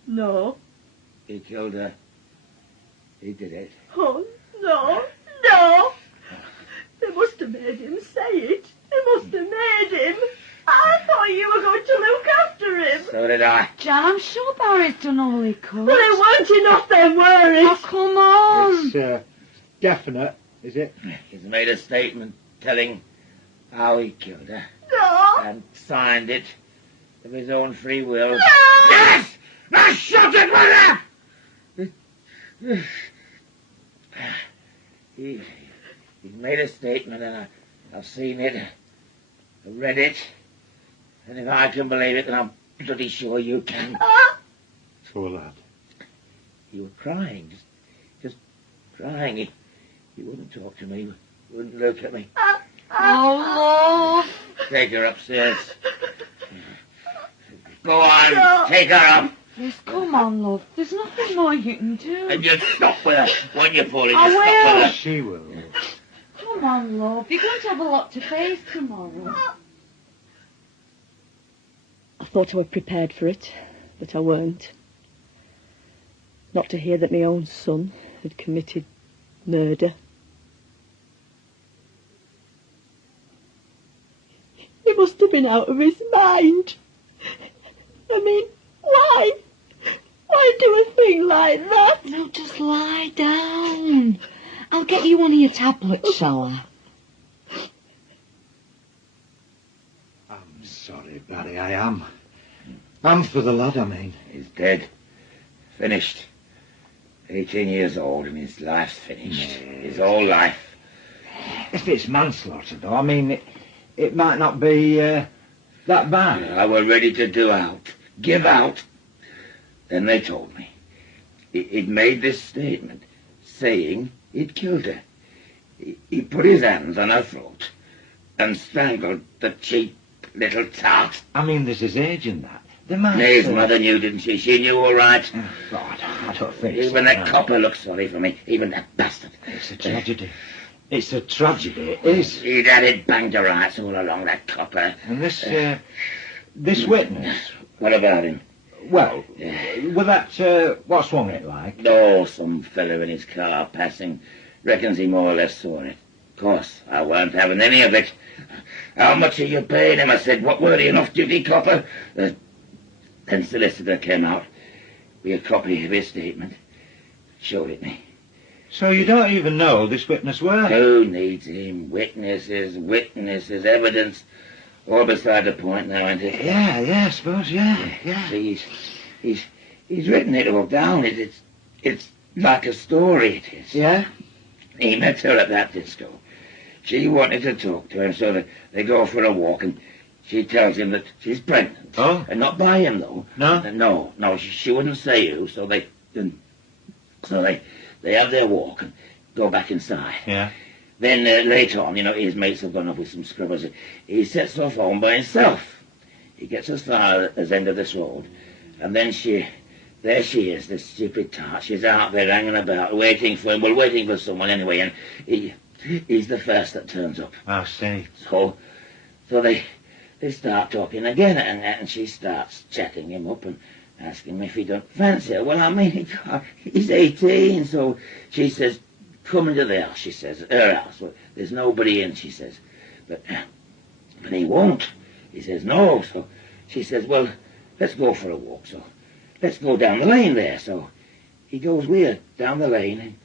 No. He killed her. He did it. Oh, no. No. They must have made him say it. They must have made him. I thought you were going to look after him. So did I. Jan, I'm sure Barry's done all he could. Well, it weren't enough then, were it? Oh, come on. It's definite, is it? He's made a statement telling how he killed her. No. And signed it of his own free will. No. Yes! I shot it with her! He made a statement and I've seen it. I've read it. And if I can believe it, then I'm bloody sure you can. Poor lad. You were crying. Just crying. He wouldn't talk to me. He wouldn't look at me. Oh, love. Take her upstairs. Go on, No. take her up. Yes, come on, love. There's nothing more you can do. And just stop with her. Won't you, Pauline? I Just stop will. with her. She will. Come on, love. You're going to have a lot to face tomorrow. I thought I was prepared for it, but I weren't. Not to hear that my own son had committed murder. He must have been out of his mind. I mean, why? Why do a thing like that? No, just lie down. I'll get you one of your tablets, shall I? I'm sorry, Barry, I am. I'm for the lad, I mean. He's dead. Finished. 18 years old and his life's finished. His whole life. If it's manslaughter, though, I mean, it might not be that bad. I were ready to do out. Give out. Then they told me. He'd made this statement, saying he'd killed her. He put his hands on her throat and strangled the cheap little tart. I mean, there's his age in that. The man. His mother knew, didn't she? She knew all right. Oh, God, I don't think Even so. that copper looks sorry for me. Even that bastard. It's a tragedy. It's a tragedy, it is. He'd had it banged to rights all along, that copper. And this witness, What about him? well, with that, what's wrong with it like? Oh, some fella in his car passing. Reckons he more or less saw it. Of course, I weren't having any of it. How much are you paying him? I said, what were he, an off-duty copper? Then solicitor came out with a copy of his statement. Showed it me. So you don't even know this witness were? Who needs him? Witnesses, evidence. All beside the point now, isn't it? Yeah, I suppose, yeah. See, he's written it all down. It's like a story, it is. Yeah? He met her at that disco. She wanted to talk to him, so they go for a walk, and she tells him that she's pregnant. Oh? And not by him, though. No? No, she wouldn't say who, so they have their walk and go back inside. Yeah. Then later on, his mates have gone off with some scrubbers. He sets off home by himself. He gets as far as end of this road, and then there she is, this stupid tart. She's out there hanging about, waiting for him. Well, waiting for someone anyway, and he's the first that turns up. I see. So they start talking again, and she starts chatting him up and asking him if he don't fancy her. Well, I mean, he's 18, so she says, come into the house, she says, her house. Well, there's nobody in, she says. But he won't. He says, no. So she says, well, let's go for a walk. So let's go down the lane there. So he goes with her down the lane, and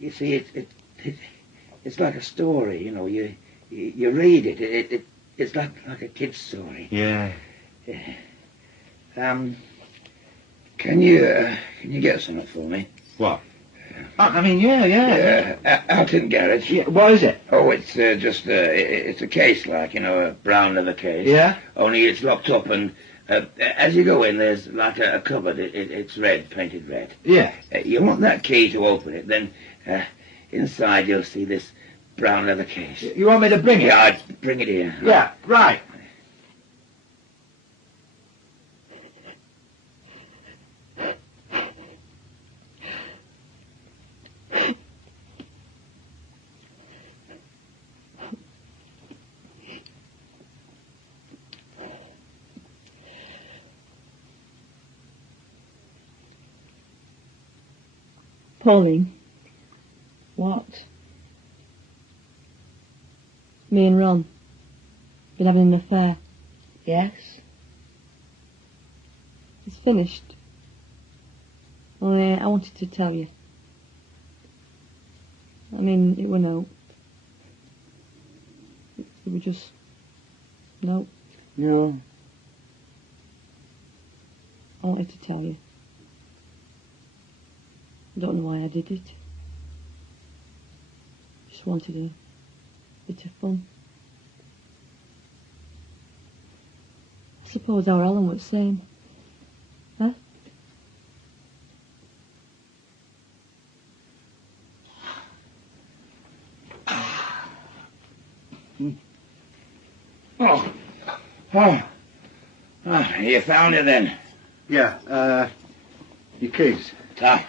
you see, it's like a story, you read it. It's like a kid's story. Yeah. Can you get something for me? What? I mean, yeah. Out in garage. Yeah, what is it? Oh, it's just it's a case, like, a brown leather case. Yeah? Only it's locked up, and as you go in, there's like a cupboard. It's red, painted red. Yeah. You want that key to open it. Then inside you'll see this brown leather case. You want me to bring it? Yeah, I'd bring it here. Yeah, right. Pauline. What? Me and Ron. Been having an affair. Yes? It's finished. Only I wanted to tell you. I mean, it were no. It were just... no. No. I wanted to tell you. I don't know why I did it. Just wanted a bit of fun. I suppose our Ellen was saying. Huh? Oh, you found it then? Yeah, your keys. Tom.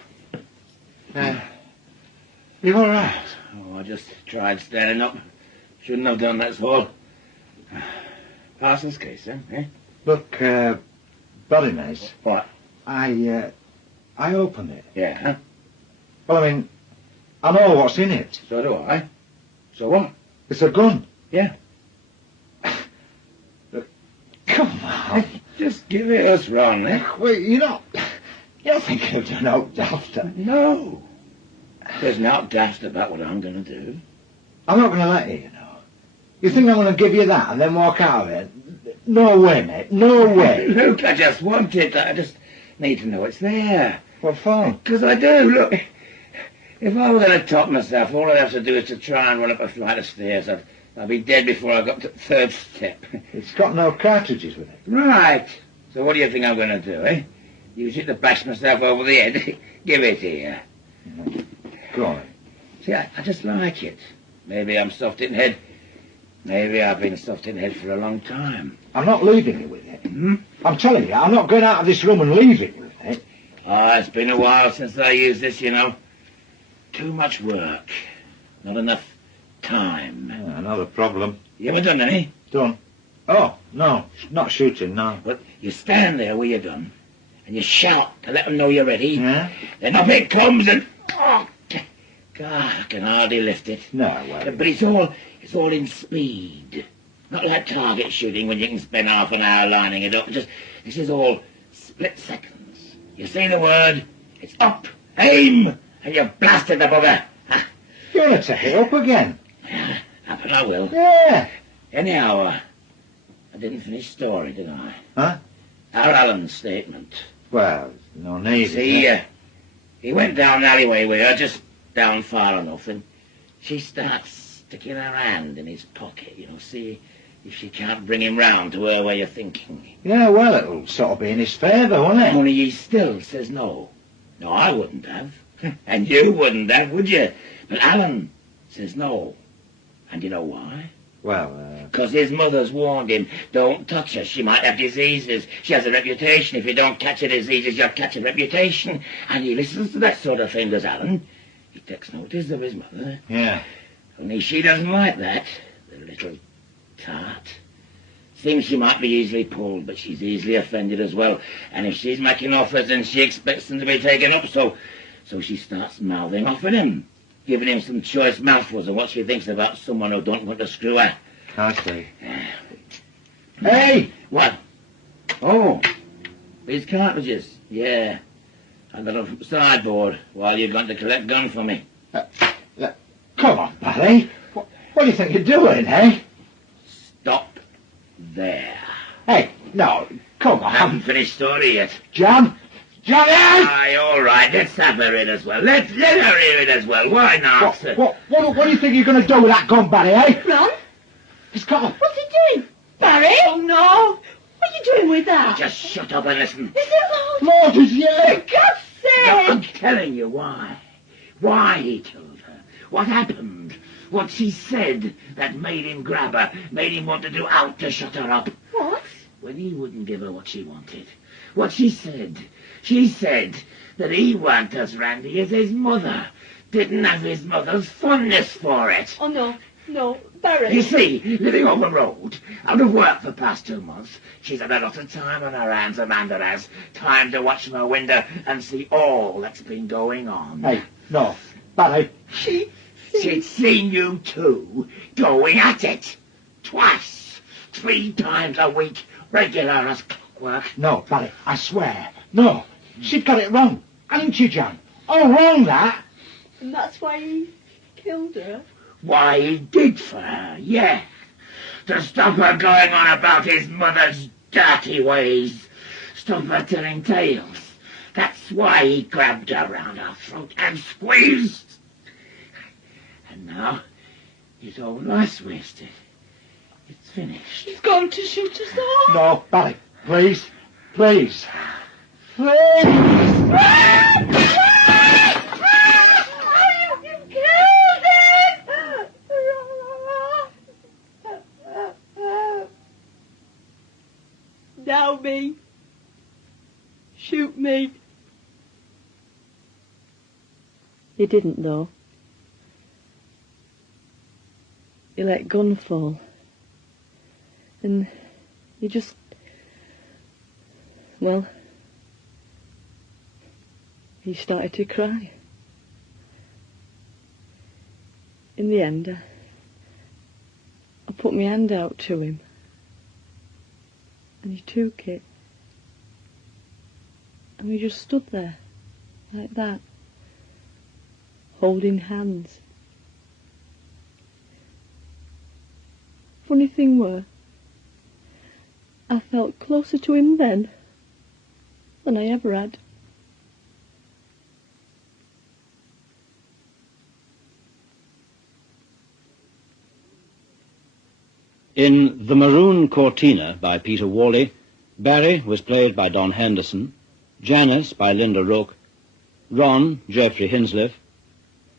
You all right? Oh, I just tried standing up. Shouldn't have done, that's all. Pass this case, then, eh? Look, Berenice, What? I opened it. Yeah? Well, I mean, I know what's in it. So do I. So what? It's a gun. Yeah. Come on. Just give it us, Ron, eh? Well, you're thinking of doing out after. No. There's not daft about what I'm going to do. I'm not going to let you, You think I'm going to give you that and then walk out of it? No way, mate. No way. Look, I just want it. I just need to know it's there. What for? Because I do. Look, if I were going to top myself, all I'd have to do is to try and run up a flight of stairs. I'd be dead before I got to the third step. It's got no cartridges with it. Right. So what do you think I'm going to do, eh? Use it to bash myself over the head? Give it here. Go on. See, I just like it. Maybe I'm soft in head. Maybe I've been soft in head for a long time. I'm not leaving you with it. Hmm? I'm telling you, I'm not going out of this room and leaving you with it. Oh, it's been a while since I used this, Too much work. Not enough time. Another problem. You ever done any? Done. Oh, no, not shooting, no. But you stand there where you're done, and you shout to let them know you're ready. Yeah? Then up it comes and... Oh, God, I can hardly lift it. No, well... But it's all in speed. Not like target shooting when you can spend half an hour lining it up. This is all split seconds. You say the word, it's up, aim, and you blast it above her. You're going to take it up again. Happen I will. Yeah. Anyhow, I didn't finish story, did I? Huh? Our Alan's statement. Well, no need. See, he went down the alleyway with her, just down far enough, and she starts sticking her hand in his pocket, see if she can't bring him round to her way of thinking. Yeah, well, it'll sort of be in his favour, won't it? Only he still says no. No, I wouldn't have. And you wouldn't have, would you? But Alan says no. And you know why? Well, Because his mother's warned him, don't touch her, she might have diseases. She has a reputation. If you don't catch her diseases, you'll catch a reputation. And he listens to that sort of thing, does Alan. He takes notice of his mother. Yeah. Only she doesn't like that, the little tart. Thinks she might be easily pulled, but she's easily offended as well. And if she's making offers, then she expects them to be taken up, so she starts mouthing off at him, giving him some choice mouthfuls of what she thinks about someone who don't want to screw her. I see. Hey! What? Oh, these cartridges. Yeah. I got them from sideboard while you've gone to collect gun for me. Come on, Barry. What do you think you're doing, eh? Stop there. Hey, no, come I haven't on. finished story yet. Janice! Aye, all right. Let's have her in as well. Let her hear it as well. Why not? What do you think you're going to do with that gun, Barry, eh? Ron? It's got a... What's he doing? Barry? Oh, no. What are you doing with that? Just shut up and listen. Is it loud? Lord, yeah. For God's No, I'm sake! telling you why. Why he killed her. What happened. What she said that made him grab her, made him want to do out to shut her up. What? When he wouldn't give her what she wanted. What she said. She said that he weren't as randy as his mother. Didn't have his mother's fondness for it. Oh, no. No, Barry. You see, living on the road, out of work for the past 2 months, she's had a lot of time on her hands, Amanda has. Time to watch from her window and see all that's been going on. Hey, no, Barry. She'd seen you two going at it. Twice. 3 times a week. Regular as clockwork. No, Barry, I swear. No, she'd got it wrong. Hadn't she, John? All wrong, that. And that's why he killed her? Why, he did for her, yeah. To stop her going on about his mother's dirty ways. Stop her telling tales. That's why he grabbed her round her throat and squeezed. And now, his whole life's wasted. It's finished. He's going to shoot us all. No, Barry, please. Please. Please. Now me. Shoot me. You didn't, though. You let gun fall. And you just Well, he started to cry. In the end, I put my hand out to him, and he took it, and we just stood there, like that, holding hands. Funny thing were, I felt closer to him then than I ever had. In The Maroon Cortina by Peter Whalley, Barry was played by Don Henderson, Janice by Linda Rook, Ron, Geoffrey Hinsliff,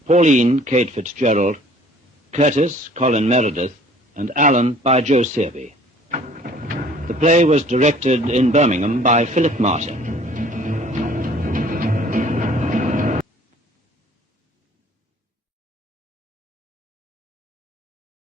Pauline, Kate Fitzgerald, Curtis, Colin Meredith, and Alan by Joe Searby. The play was directed in Birmingham by Philip Martin.